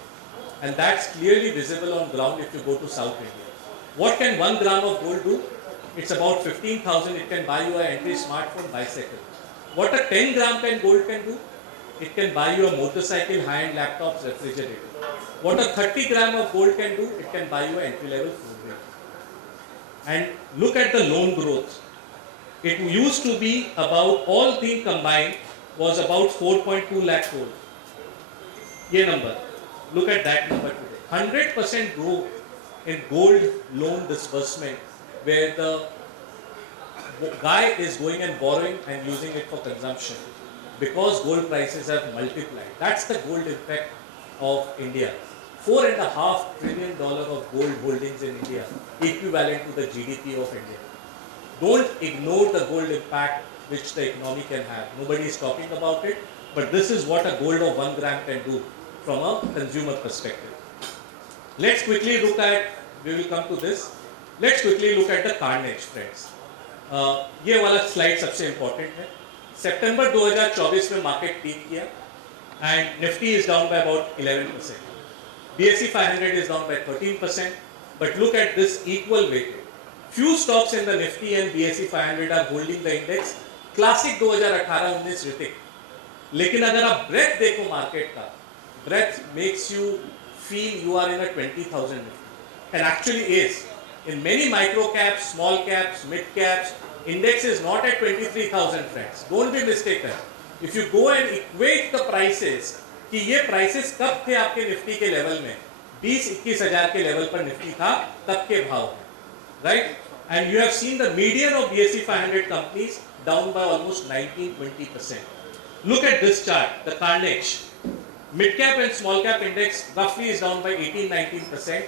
and that's clearly visible on ground if you go to South India. What can 1 gram of gold do? It's about 15,000. It can buy you an entry smartphone, bicycle. What a 10 gram gold can do? It can buy you a motorcycle, high-end laptops, refrigerator. What a 30 gram of gold can do? It can buy you an entry-level food range. And look at the loan growth. It used to be about, all things combined, was about 4.2 lakh crore. Ye number. Look at that number today. 100% growth in gold loan disbursement, where the guy is going and borrowing and using it for consumption because gold prices have multiplied. That's the gold effect of India. $4.5 trillion of gold holdings in India, equivalent to the GDP of India. Don't ignore the gold impact which the economy can have. Nobody is talking about it, but this is what a gold of 1 gram can do from a consumer perspective. Let's quickly look at, we will come to this. Let's quickly look at the carnage, friends. ये वाला slide सबसे important है. September 2024 में market peak किया, and Nifty is down by about 11%. BSE 500 is down by 13%. But look at this equal weight. Few stocks in the Nifty and BSE 500 are holding the index. Classic 2018-19 Hrithik. लेकिन अगर आप breadth देखो market का, breadth makes you feel you are in a 20,000 Nifty, and actually is. In many micro caps, small caps, mid caps, index is not at 23,000, friends. Don't be mistaken. If you go and equate the prices, कि ये prices कब थे आपके Nifty के level में, 20-21 हजार के level पर निफ्टी था, तब के भाव हैं, right? And you have seen the median of BSE 500 companies down by almost 19-20%. Look at this chart, the carnage. Mid cap and small cap index roughly is down by 18-19%.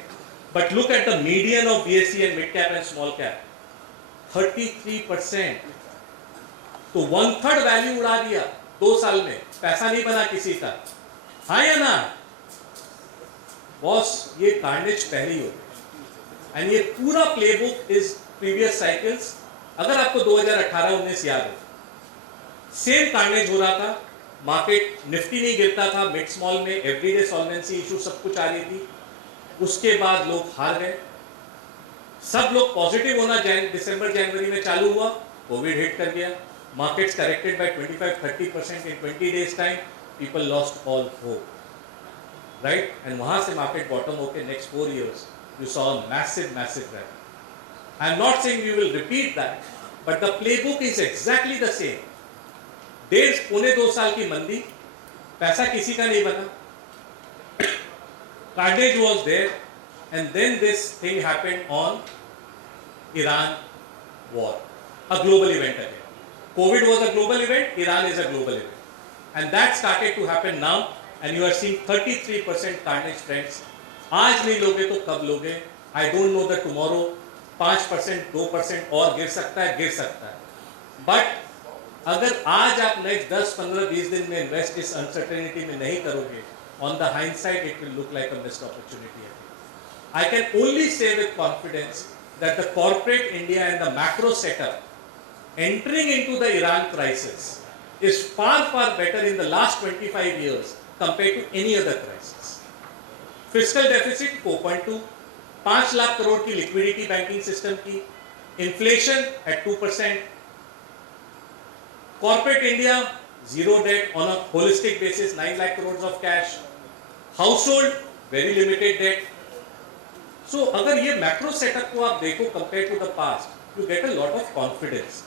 But look at the median of BSE and mid cap and small cap, 33%. तो 1/3 value उड़ा दिया 2 साल में, पैसा नहीं बना किसी का, हाँ या ना बॉस? ये कार्नेज पहले ही होता है, एंड ये पूरा प्लेबुक इज प्रीवियस साइकिल्स. अगर आपको 2018-19 याद हो, सेम कार्नेज हो रहा था. मार्केट निफ्टी नहीं गिरता था, मिड स्मॉल में एवरीडे सॉल्वेंसी इशू सब कुछ आ रही थी. उसके बाद लोग हार गए, सब लोग पॉजिटिव होना दिसंबर जनवरी में चालू हुआ, कोविड हिट कर गया, markets corrected bye 25-30% in 20 days time, people lost all hope, right? And वहां से मार्केट बॉटम होकर next 4 years you saw a massive rally. I am not saying we will repeat that, but the playbook is exactly the same. 1.5-2 साल की मंदी, पैसा किसी का नहीं बना, carnage was there, and then this thing happened on Iran war, a global event again. COVID was a global event, Iran is a global event, and that started to happen now, and you are seeing 33% carnage trends. आज नहीं लोगे तो कब लोगे? I don't know that tomorrow 5%, 2% और गिर सकता है, but अगर आज आप next 10, 15, 20 दिन में invest इस uncertainty में नहीं करोगे, on the hindsight it will look like a missed opportunity. I can only say with confidence that the corporate India and the macro setup entering into the Iran crisis is far better in the last 25 years compared to any other crisis. Fiscal deficit 4.2, 5 lakh crore की liquidity banking system की, inflation at 2%, corporate India zero debt on a holistic basis, 9 lakh crores of cash, household very limited debt. So अगर ये macro setup को आप देखो compared to the past, you get a lot of confidence.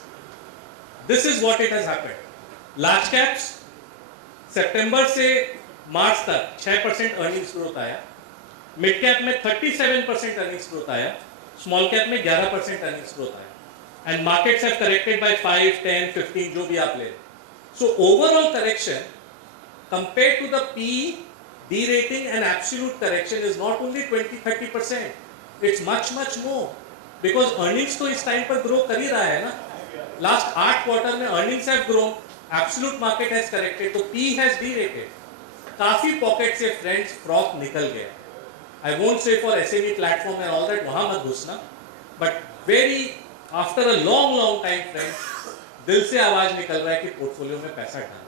This is what it has happened. Large caps सितंबर से March तक 6% earnings growth आया, mid cap में 37% earnings growth आया, स्मॉल कैप में 11% अर्निंग्स ग्रोथ आया, and markets have corrected by 5, 10, 15 जो भी आप ले। So overall correction compare to the P de-rating and absolute correction is not only 20-30%, it's much more, because earnings तो इस टाइम पर ग्रो कर ही रहा है ना। लास्ट 8 क्वार्टर में earnings have grown, absolute market has corrected, तो P has de-rated. काफी पॉकेट से फ्रेंड्स फ्रॉक निकल गया। I won't say for SME platform and all that, वहां मत घुसना, but very after a long time friends, दिल से आवाज निकल रहा है कि पोर्टफोलियो में पैसा डालो।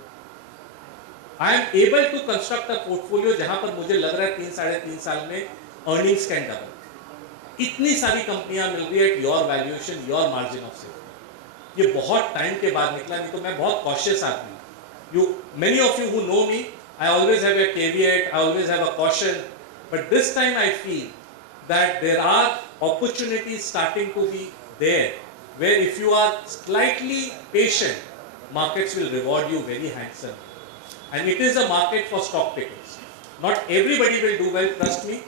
I am able to construct a portfolio जहां पर मुझे लग रहा है 3-3.5 साल में earnings can double। इतनी सारी कंपनियां मिल रही है at your valuation, your margin of safety। ये बहुत टाइम के बाद निकला, नहीं तो मैं बहुत cautious आदमी हूँ। Many of you who know me, I always have a caveat, I always have a caution, but this time I feel that there are opportunities starting to be there, where if you are slightly patient, markets will reward you very handsomely. And it is a market for stock pickers. Not everybody will do well, trust me,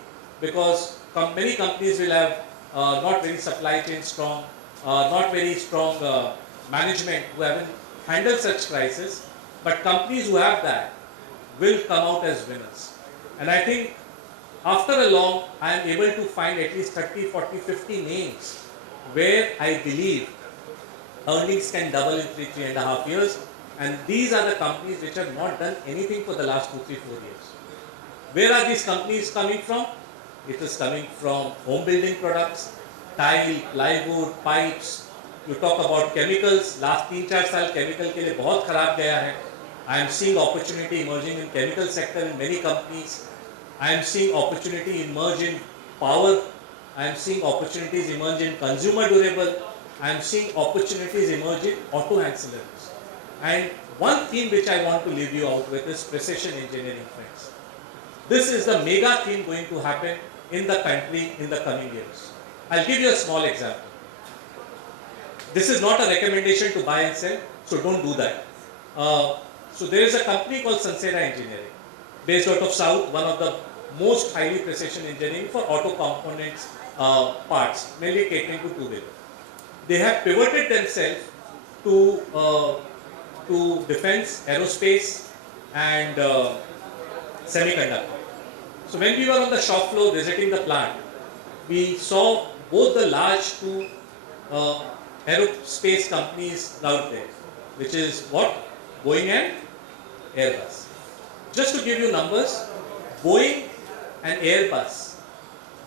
because many companies will have not very supply chain strong, not very strong management who haven't handled such crisis, but companies who have that will come out as winners. And I think after a long, I am able to find at least 30, 40, 50 names where I believe earnings can double in 3.5 years. And these are the companies which have not done anything for the last 2, 3, 4 years. Where are these companies coming from? It is coming from home building products, tile, plywood, pipes. You talk about chemicals. Last 3-4 साल chemical के लिए बहुत खराब गया है. I am seeing opportunity emerging in chemical sector in many companies. I am seeing opportunity emerge in power. I am seeing opportunities emerge in consumer durable. I am seeing opportunities emerge in auto ancillaries. And one theme which I want to leave you out with is precision engineering, friends. This is the mega theme going to happen in the country in the coming years. I'll give you a small example. This is not a recommendation to buy and sell, so don't do that. So there is a company called Sansera Engineering, based out of South, one of the most highly precision engineering for auto components parts, mainly catering to two-wheeler. They have pivoted themselves to defense, aerospace, and semiconductor. So when we were on the shop floor visiting the plant, we saw both the large two aerospace companies out there, which is what? Boeing and Airbus. Just to give you numbers, Boeing and Airbus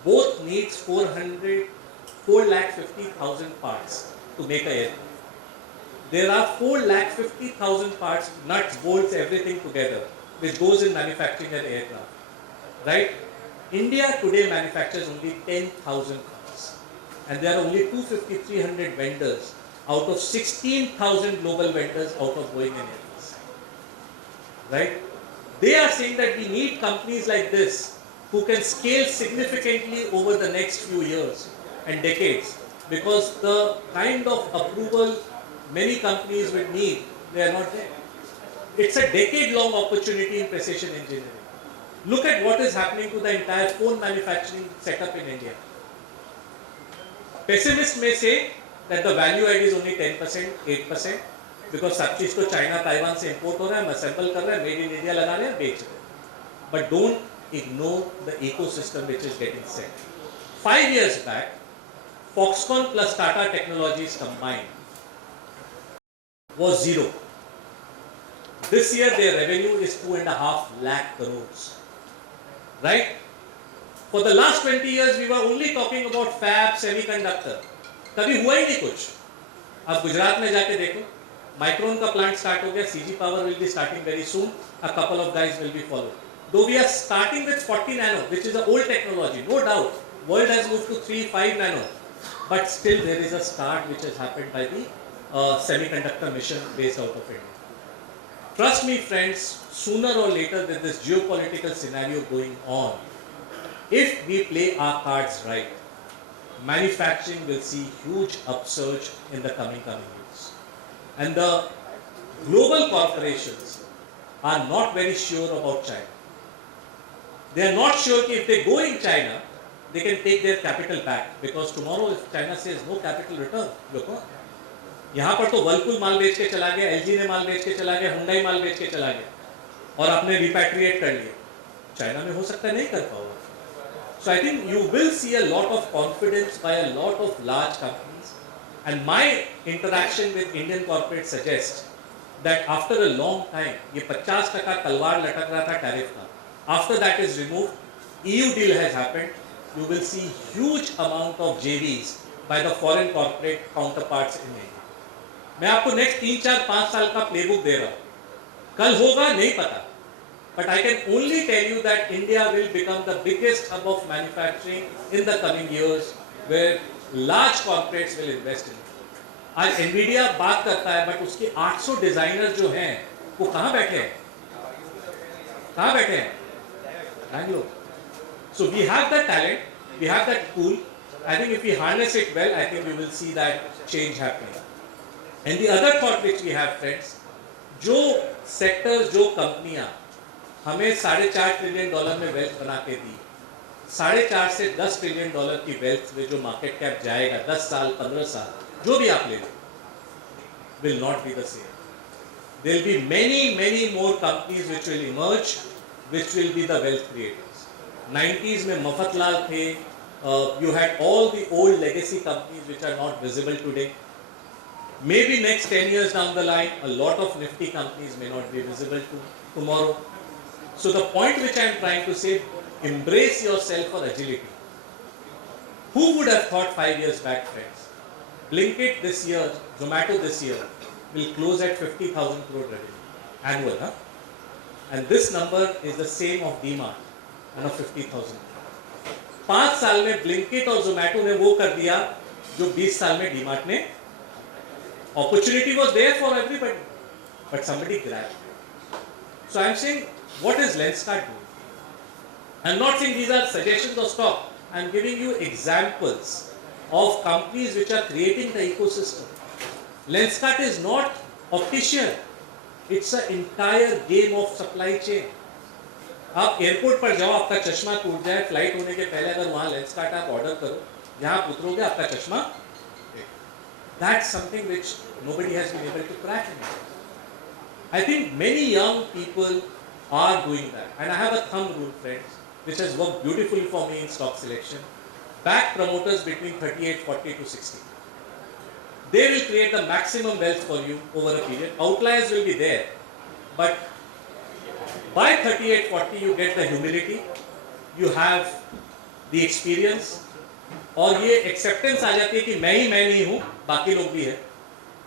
both needs 4,50,000 parts to make an aircraft. There are 4,50,000 parts, nuts, bolts, everything together, which goes in manufacturing an aircraft, right? India today manufactures only 10,000 parts, and there are only 250-300 vendors out of 16,000 global vendors out of Boeing and Airbus. Right? They are saying that we need companies like this who can scale significantly over the next few years and decades, because the kind of approval many companies would need, they are not there. It's a decade-long opportunity in precision engineering. Look at what is happening to the entire phone manufacturing setup in India. Pessimists may say that the value add is only 10%, 8%, because सब चीज तो China Taiwan से import हो रहा है, assemble कर रहा है, मेड इन इंडिया लगा रहे हैं, बेच रहे हैं. But don't ignore the ecosystem which is getting set. 5 years back, Foxconn plus Tata Technologies combined was zero. This year their revenue is 2.5 lakh crores. Right? For the last 20 years we were only talking about fab, semiconductor. कभी हुआ ही नहीं कुछ. अब गुजरात में जाके देखो, micron का plant start हो गया, CG power will be starting very soon, a couple of guys will be followed. Though we are starting with 40 nano, which is an old technology, no doubt. World has moved to 3-5 nano, but still there is a start which has happened by the semiconductor mission based out of India. Trust me friends, sooner or later with this geopolitical scenario going on, if we play our cards right, manufacturing will see huge upsurge in the coming years. And the global corporations are not very sure about China. They are not sure if they go in China, they can take their capital back, because tomorrow if China says no capital return, look on. यहाँ पर तो Whirlpool माल बेच के चला गया, LG ने माल बेच के चला गया, हुंडई माल बेच के चला गया और आपने रिपैट्रिएट कर लिया. चाइना में हो सकता है नहीं कर पाओगे. So I think you will see a lot of confidence by a lot of large companies, and my interaction with Indian corporates suggests that after a long time, ये 50% तलवार लटक रहा था टैरिफ का. After that is removed, EU deal has happened. You will see huge amount of JVs by the foreign corporate counterparts in India. मैं आपको next 3-4-5 साल का playbook दे रहा हूँ. कल होगा नहीं पता. But I can only tell you that India will become the biggest hub of manufacturing in the coming years, where large corporates will invest in it. आज Nvidia बात करता है, but उसके 800 डिजाइनर जो हैं, वो कहाँ बैठे हैं? कहाँ बैठे हैं? Bangalore. So we have the talent, we have that pool. I think if we harness it well, I think we will see that change happening. And the other thought which we have, friends, जो sectors, जो कंपनियां हमें $4.5 trillion में wealth बना के दी, 4.5 से $10 trillion की wealth में जो मार्केट कैप जाएगा 10 साल 15 साल, जो भी आप ले लो, will not be the same. There will be many more companies which will emerge, which will be the wealth creators. 90s में मफतलाल थे, you had all the old legacy companies which are not visible today. Maybe next 10 years down the line, a lot of nifty companies may not be visible tomorrow. So the point which I am trying to say, embrace yourself for agility. Who would have thought 5 years back, friends? Blinkit this year, Zomato this year, will close at 50,000 crore revenue, annual, huh? And this number is the same of DMart, and of 50,000. 5 साल में Blinkit और Zomato ने वो कर दिया जो 20 साल में DMart ने. Opportunity was there for everybody, but somebody grabbed. So I am saying, what is Lenskart doing? I am not saying these are suggestions or stock. I am giving you examples of companies which are creating the ecosystem. Lenskart is not optician. It's an entire game of supply chain. आप airport पर जाओ, आपका चश्मा टूट जाए, flight होने के पहले अगर वहाँ लेंसकार्ट आप ऑर्डर करो, यहाँ आप उतरोगे, आपका चश्मा. That's something which nobody has been able to crack in India. I think many young people are doing that. And I have a thumb rule, friends, which has worked beautifully for me in stock selection. Back promoters between 38, 40 to 60. They will create the maximum wealth for you over a period. Outliers will be there. But by 38, 40, you get the humility, you have the experience, और ये acceptance आ जाती है कि मैं नहीं हूँ, बाकी लोग भी है,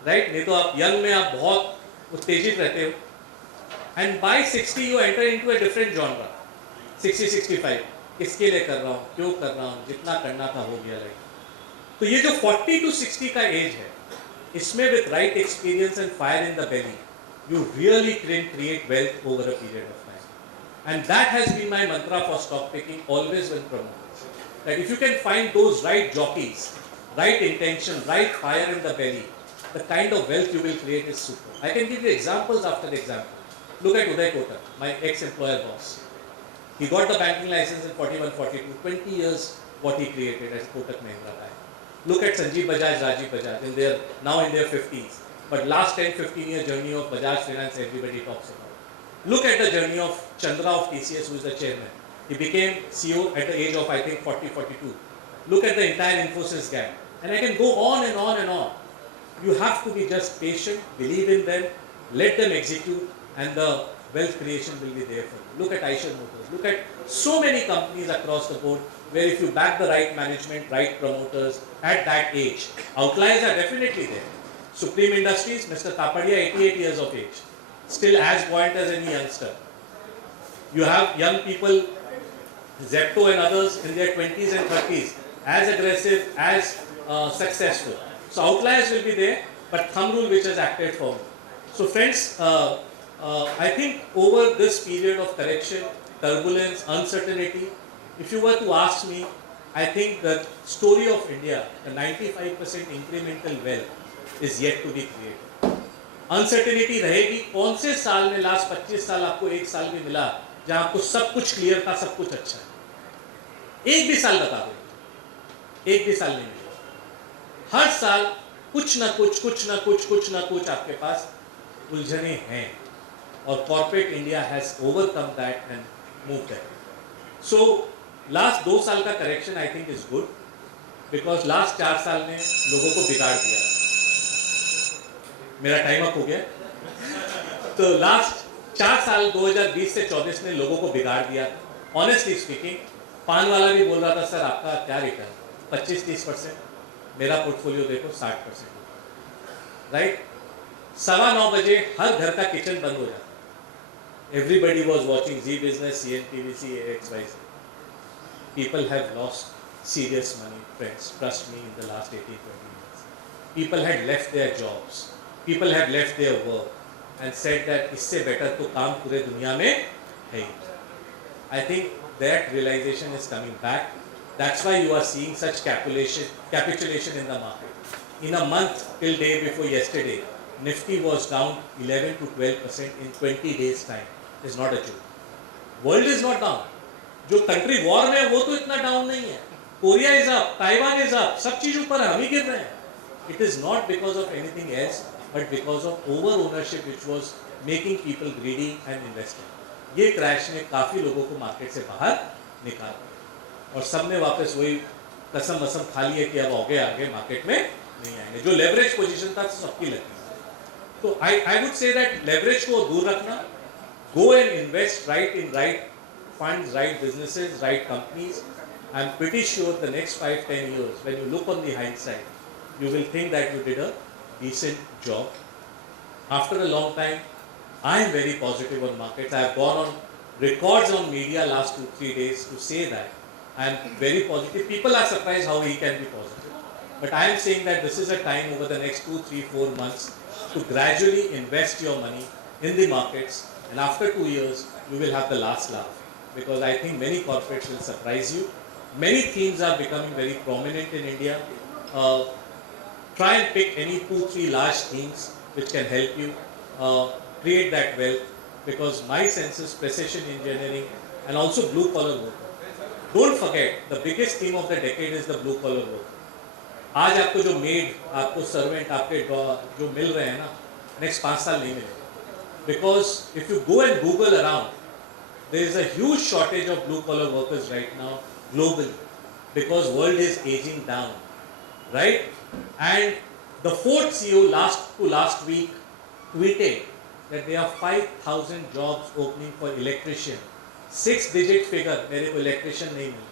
राइट? नहीं तो आप यंग में आप बहुत उत्तेजित रहते हो, and by 60 you enter into a different genre. 60, 65 किसके लिए कर रहा हूँ, क्यों कर रहा हूँ, जितना करना था हो गया, लाइक. तो ये जो 40 to 60 का एज है, इसमें with right experience and fire in the belly, you really can create wealth over a period of time. And that has been my mantra for stock picking always when promoting. That if you can find those right jockeys, right intention, right fire in the belly, the kind of wealth you will create is super. I can give you examples after example. Look at Uday Kotak, my ex-employer boss. He got the banking license in 41, 42, 20 years what he created as Kotak Mahindra Bank. Look at Sanjeev Bajaj, Rajiv Bajaj, now in their 50s. But last 10, 15 year journey of Bajaj Finance everybody talks about. Look at the journey of Chandra of TCS, who is the chairman. He became CEO at the age of I think 40, 42. Look at the entire Infosys gang. And I can go on and on and on. You have to be just patient, believe in them, let them execute, and the wealth creation will be there for you. Look at Eicher Motors. Look at so many companies across the board where if you back the right management, right promoters at that age, outliers are definitely there. Supreme Industries, Mr. Tapadia, 88 years of age, still as buoyant as any youngster. You have young people, Zepto and others in their 20s and 30s, as aggressive, as successful. So outliers will be there, but thumb rule which has acted for me. So friends, I think over this period of correction, turbulence, uncertainty, if you were to ask me, I think the story of India, the 95% incremental wealth is yet to be created. Uncertainty रहेगी, कौन से साल में last 25 साल आपको एक साल भी मिला जहां आपको सब कुछ क्लियर था, सब कुछ अच्छा है? एक भी साल बता दो, एक भी साल नहीं मिला। हर साल कुछ ना कुछ आपके पास उलझने हैं, और corporate India has overcome that and move that. So last 2 साल का correction I think is good, because last 4 साल ने लोगों को बिगाड़ दिया। मेरा टाइम अप हो गया। तो लास्ट 4 साल 2020 से 24 ने लोगों को बिगाड़ दिया। ऑनेस्टली स्पीकिंग, पान वाला भी बोल रहा था सर आपका क्या रिटर्न 25-30%, मेरा पोर्टफोलियो देखो 60%, राइट। 9:15 बजे हर घर का किचन बंद हो जाता। Everybody was watching Zee business, CNTVC, XYZ. People have lost serious money, friends, trust me, in the last 18-20 years. People had left their jobs, people had left their work and said that इससे better तो काम पूरे दुनिया में है ही। I think that realization is coming back. That's why you are seeing such capitulation in the market. In a month till day before yesterday, Nifty was down 11 to 12% in 20 days time. It's not a joke. World is not down. जो country war में है वो तो इतना down नहीं है। Korea is up, Taiwan is up, सब चीज ऊपर है, हम ही गिर रहे हैं। It is not because of anything else, but because of over ownership which was making people greedy and investing. ये क्रैश ने काफी लोगों को मार्केट से बाहर निकाला, और सबने वापस वही कसम वसम खा लिया कि अब आगे मार्केट में नहीं आएंगे। जो लेवरेज पोजीशन था सबकी लगी। तो I would say that leverage को दूर रखना, go and invest right in right funds, right businesses, right companies. I'm pretty sure the next 5-10 years, when you look on the hindsight, you will think that you did a decent job. After a long time, I am very positive on markets. I have gone on records on media last 2-3 days to say that I am very positive. People are surprised how he can be positive. But I am saying that this is a time over the next 2, 3, 4 months to gradually invest your money in the markets, and after 2 years, you will have the last laugh. Because I think many corporates will surprise you. Many themes are becoming very prominent in India. Try and pick any 2-3 large themes which can help you create that wealth. Because my sense is precision engineering and also blue collar work. Don't forget, the biggest theme of the decade is the blue collar work. आज आपको जो made, आपको servant, आपके जो मिल रहे हैं ना, next 5 साल नहीं मिलेंगे. Because if you go and Google around, there is a huge shortage of blue collar workers right now globally, because world is aging down, right? And the fourth CEO last week tweeted that there are 5,000 jobs opening for electrician. 6-digit figure, मेरे को electrician नहीं मिले.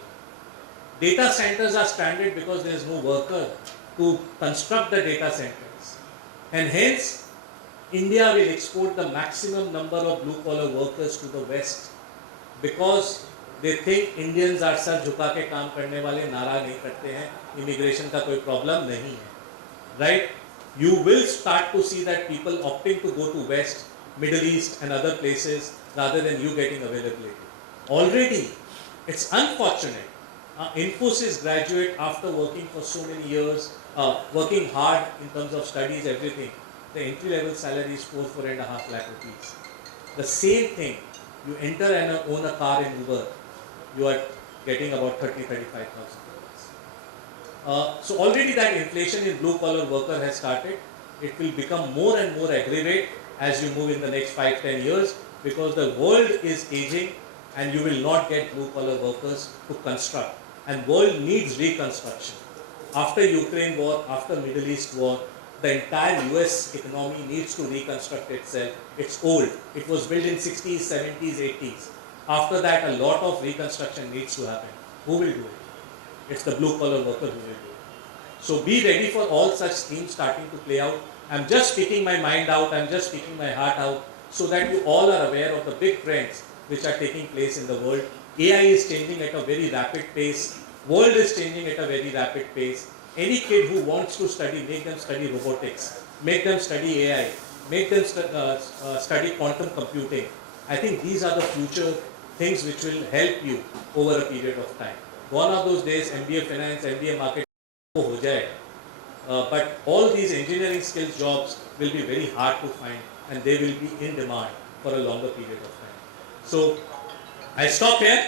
Data centers are stranded because there is no worker to construct the data centers, and hence India will export the maximum number of blue collar workers to the West. Because they think Indians are sir झुका के काम करने वाले, नारा नहीं करते हैं, immigration का कोई problem नहीं है, right? You will start to see that people opting to go to West, Middle East and other places rather than you getting availability. Already, it's unfortunate. Infosys graduate after working for so many years, working hard in terms of studies, everything. The entry level salary is 4.5 lakh rupees. The same thing, you enter and own a car in Uber, you are getting about 35,000. So already that inflation in blue collar worker has started. It will become more and more aggravate as you move in the next 5-10 years because the world is aging and you will not get blue collar workers to construct. And world needs reconstruction. After Ukraine war, after Middle East war, the entire US economy needs to reconstruct itself. It's old. It was built in 60s, 70s, 80s. After that, a lot of reconstruction needs to happen. Who will do it? It's the blue collar worker who will do it. So be ready for all such schemes starting to play out. I'm just speaking my mind out, I'm just speaking my heart out so that you all are aware of the big trends which are taking place in the world. AI is changing at a very rapid pace. World is changing at a very rapid pace. Any kid who wants to study, make them study robotics, make them study AI, make them study quantum computing. I think these are the future things which will help you over a period of time. Gone are those days, MBA finance, MBA market, ho jayega. But all these engineering skills jobs will be very hard to find and they will be in demand for a longer period of time. So I stop here.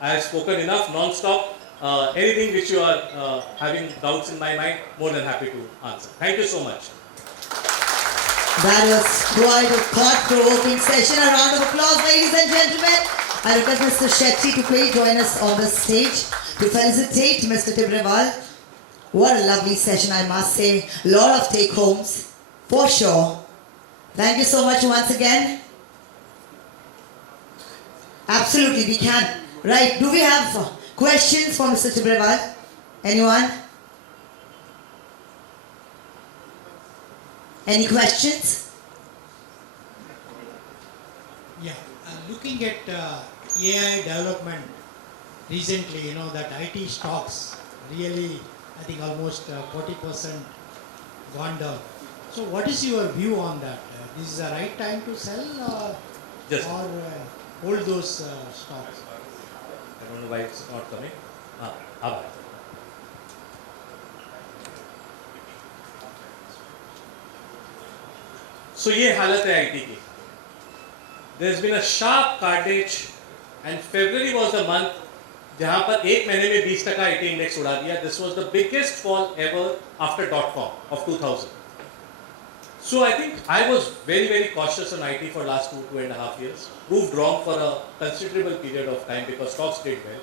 I have spoken enough non-stop. Anything which you are having doubts in my mind, more than happy to answer. Thank you so much. That was quite a thought-provoking session. A round of applause, ladies and gentlemen. I request Mr. Shetty to please join us on the stage to felicitate Mr. Tibrewal. What a lovely session, I must say. A lot of take-homes, for sure. Thank you so much once again. Absolutely, we can. Right, do we have questions for Mr. Tibrewal? Anyone? Any questions? Yeah, looking at AI development recently, that IT stocks really, I think almost 40% gone down. So what is your view on that? This is the right time to sell Yes. or hold those stocks? I don't know why it's not coming. Abha. So ये हालत है IT की. There's been a sharp carnage and February was the month जहाँ पर एक महीने में 20% IT index उड़ा दिया. This was the biggest fall ever after .com of 2000. So I think I was very, very cautious on IT for last 2.5 years. Proved wrong for a considerable period of time because stocks did well.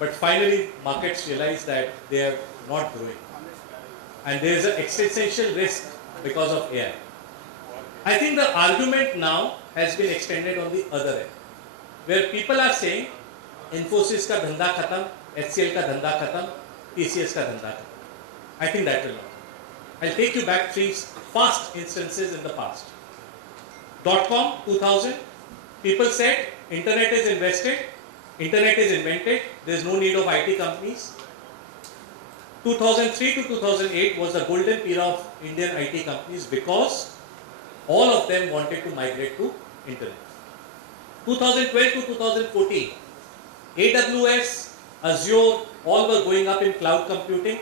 But finally, markets realized that they are not growing. And there is an existential risk because of AI. I think the argument now has been extended on the other end. Where people are saying, Infosys का धंधा खत्म, HCL का धंधा खत्म, TCS का धंधा खत्म. I think that will not. I'll take you back 3 fast instances in the past. .com 2000, people said internet is invested, internet is invented, there is no need of IT companies. 2003 to 2008 was the golden era of Indian IT companies because all of them wanted to migrate to internet. 2012 to 2014, AWS, Azure, all were going up in cloud computing.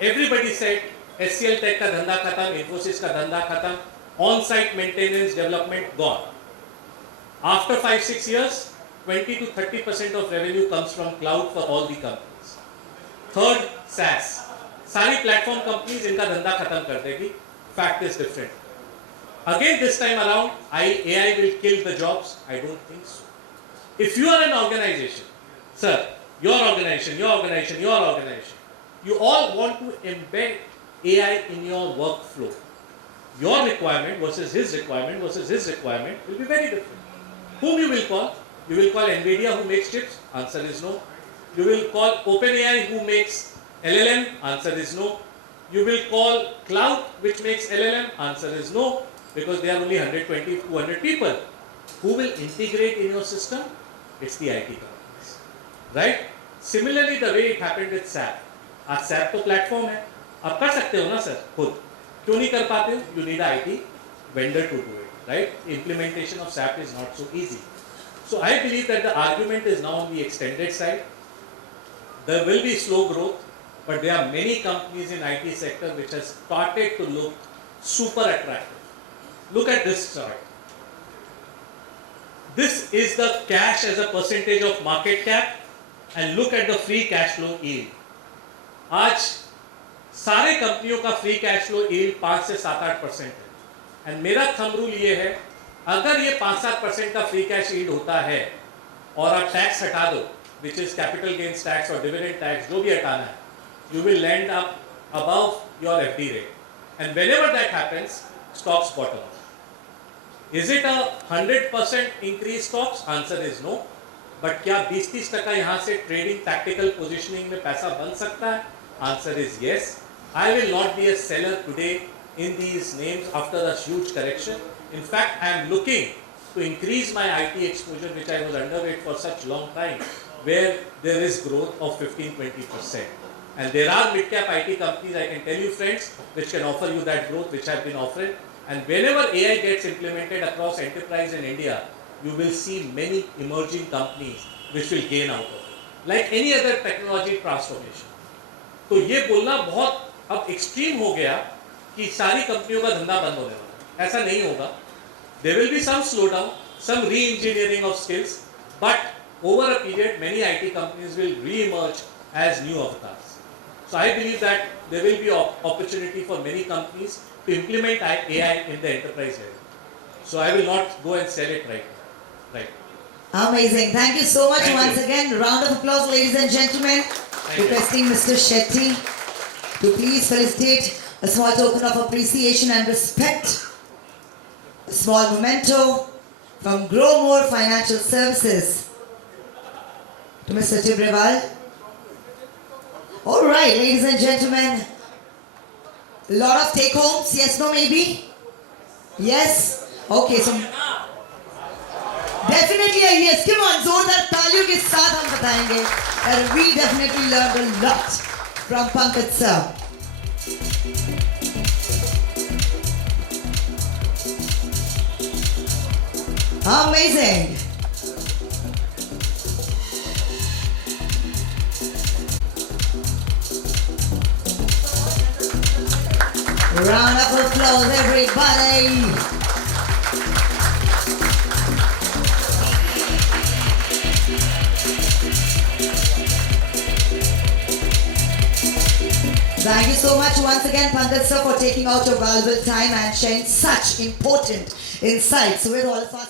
Everybody said HCL Tech का धंधा खत्म, Infosys का धंधा खत्म, on-site maintenance development gone. After 5-6 years, 20 to 30% of revenue comes from cloud for all the companies. Third, SaaS. सारी platform companies इनका धंधा खत्म कर देगी. Fact is different. Again this time around, AI will kill the jobs. I don't think so. If you are an organization, sir, your organization, you all want to embed AI in your workflow. Your requirement versus his requirement will be very different. Whom you will call? You will call NVIDIA who makes chips? Answer is no. You will call OpenAI who makes LLM? Answer is no. You will call cloud which makes LLM? Answer is no, because they are only 120, 200 people. Who will integrate in your system? It's the IT companies. Right? Similarly, the way it happened with SAP. आज SAP तो platform है, आप कर सकते हो ना sir खुद, क्यों नहीं कर पाते हो? You need IT vendor to do it, right? Implementation of SAP is not so easy. So I believe that the argument is now on the extended side. There will be slow growth, but there are many companies in IT sector which has started to look super attractive. Look at this chart. This is the cash as a percentage of market cap, and look at the free cash flow yield. आज सारे कंपनियों का free cash flow yield 5 से 7-8% है, and मेरा thumb rule ये है, अगर ये 5-7% का फ्री कैश yield होता है और आप टैक्स हटा दो, which is capital gains tax और डिविडेंड टैक्स, जो भी हटाना है, you will end up above your FD rate, and whenever that happens, stocks bottom out. Is it a 100% increase stocks? Answer is no. But क्या 20-30% यहाँ से trading tactical positioning में पैसा बन सकता है? Answer is yes. I will not be a seller today in these names after a huge correction. In fact, I am looking to increase my IT exposure, which I was underweight for such long time, where there is growth of 15-20%. And there are mid-cap IT companies, I can tell you friends, which can offer you that growth which have been offering. And whenever AI gets implemented across enterprise in India, you will see many emerging companies which will gain out of it, like any other technology transformation. तो ये बोलना बहुत अब extreme हो गया कि सारी कंपनियों का धंधा बंद होने वाला, ऐसा नहीं होगा. There will be some slowdown, some re-engineering of skills, but over a period, many IT companies will re-emerge as new avatars. So I believe that there will be opportunity for many companies to implement AI in the enterprise level. So I will not go and sell it right now. Right. Amazing. Thank you so much Thank once you. again. Round of applause, ladies and gentlemen. you. Requesting Mr. Shetty to please felicitate a small token of appreciation and respect. A small memento from Growmore Financial Services to Mr. Tibrewal. All right, ladies and gentlemen. A lot of take homes. Yes, no, maybe? Yes? Okay, so definitely a yes. Come on, जोरदार तालियों के साथ हम बताएंगे. And we definitely learned a lot from Pankaj sir. Amazing. Round of applause, everybody. Thank you so much once again, Pankaj sir, for taking out your valuable time and sharing such important insights with all of us.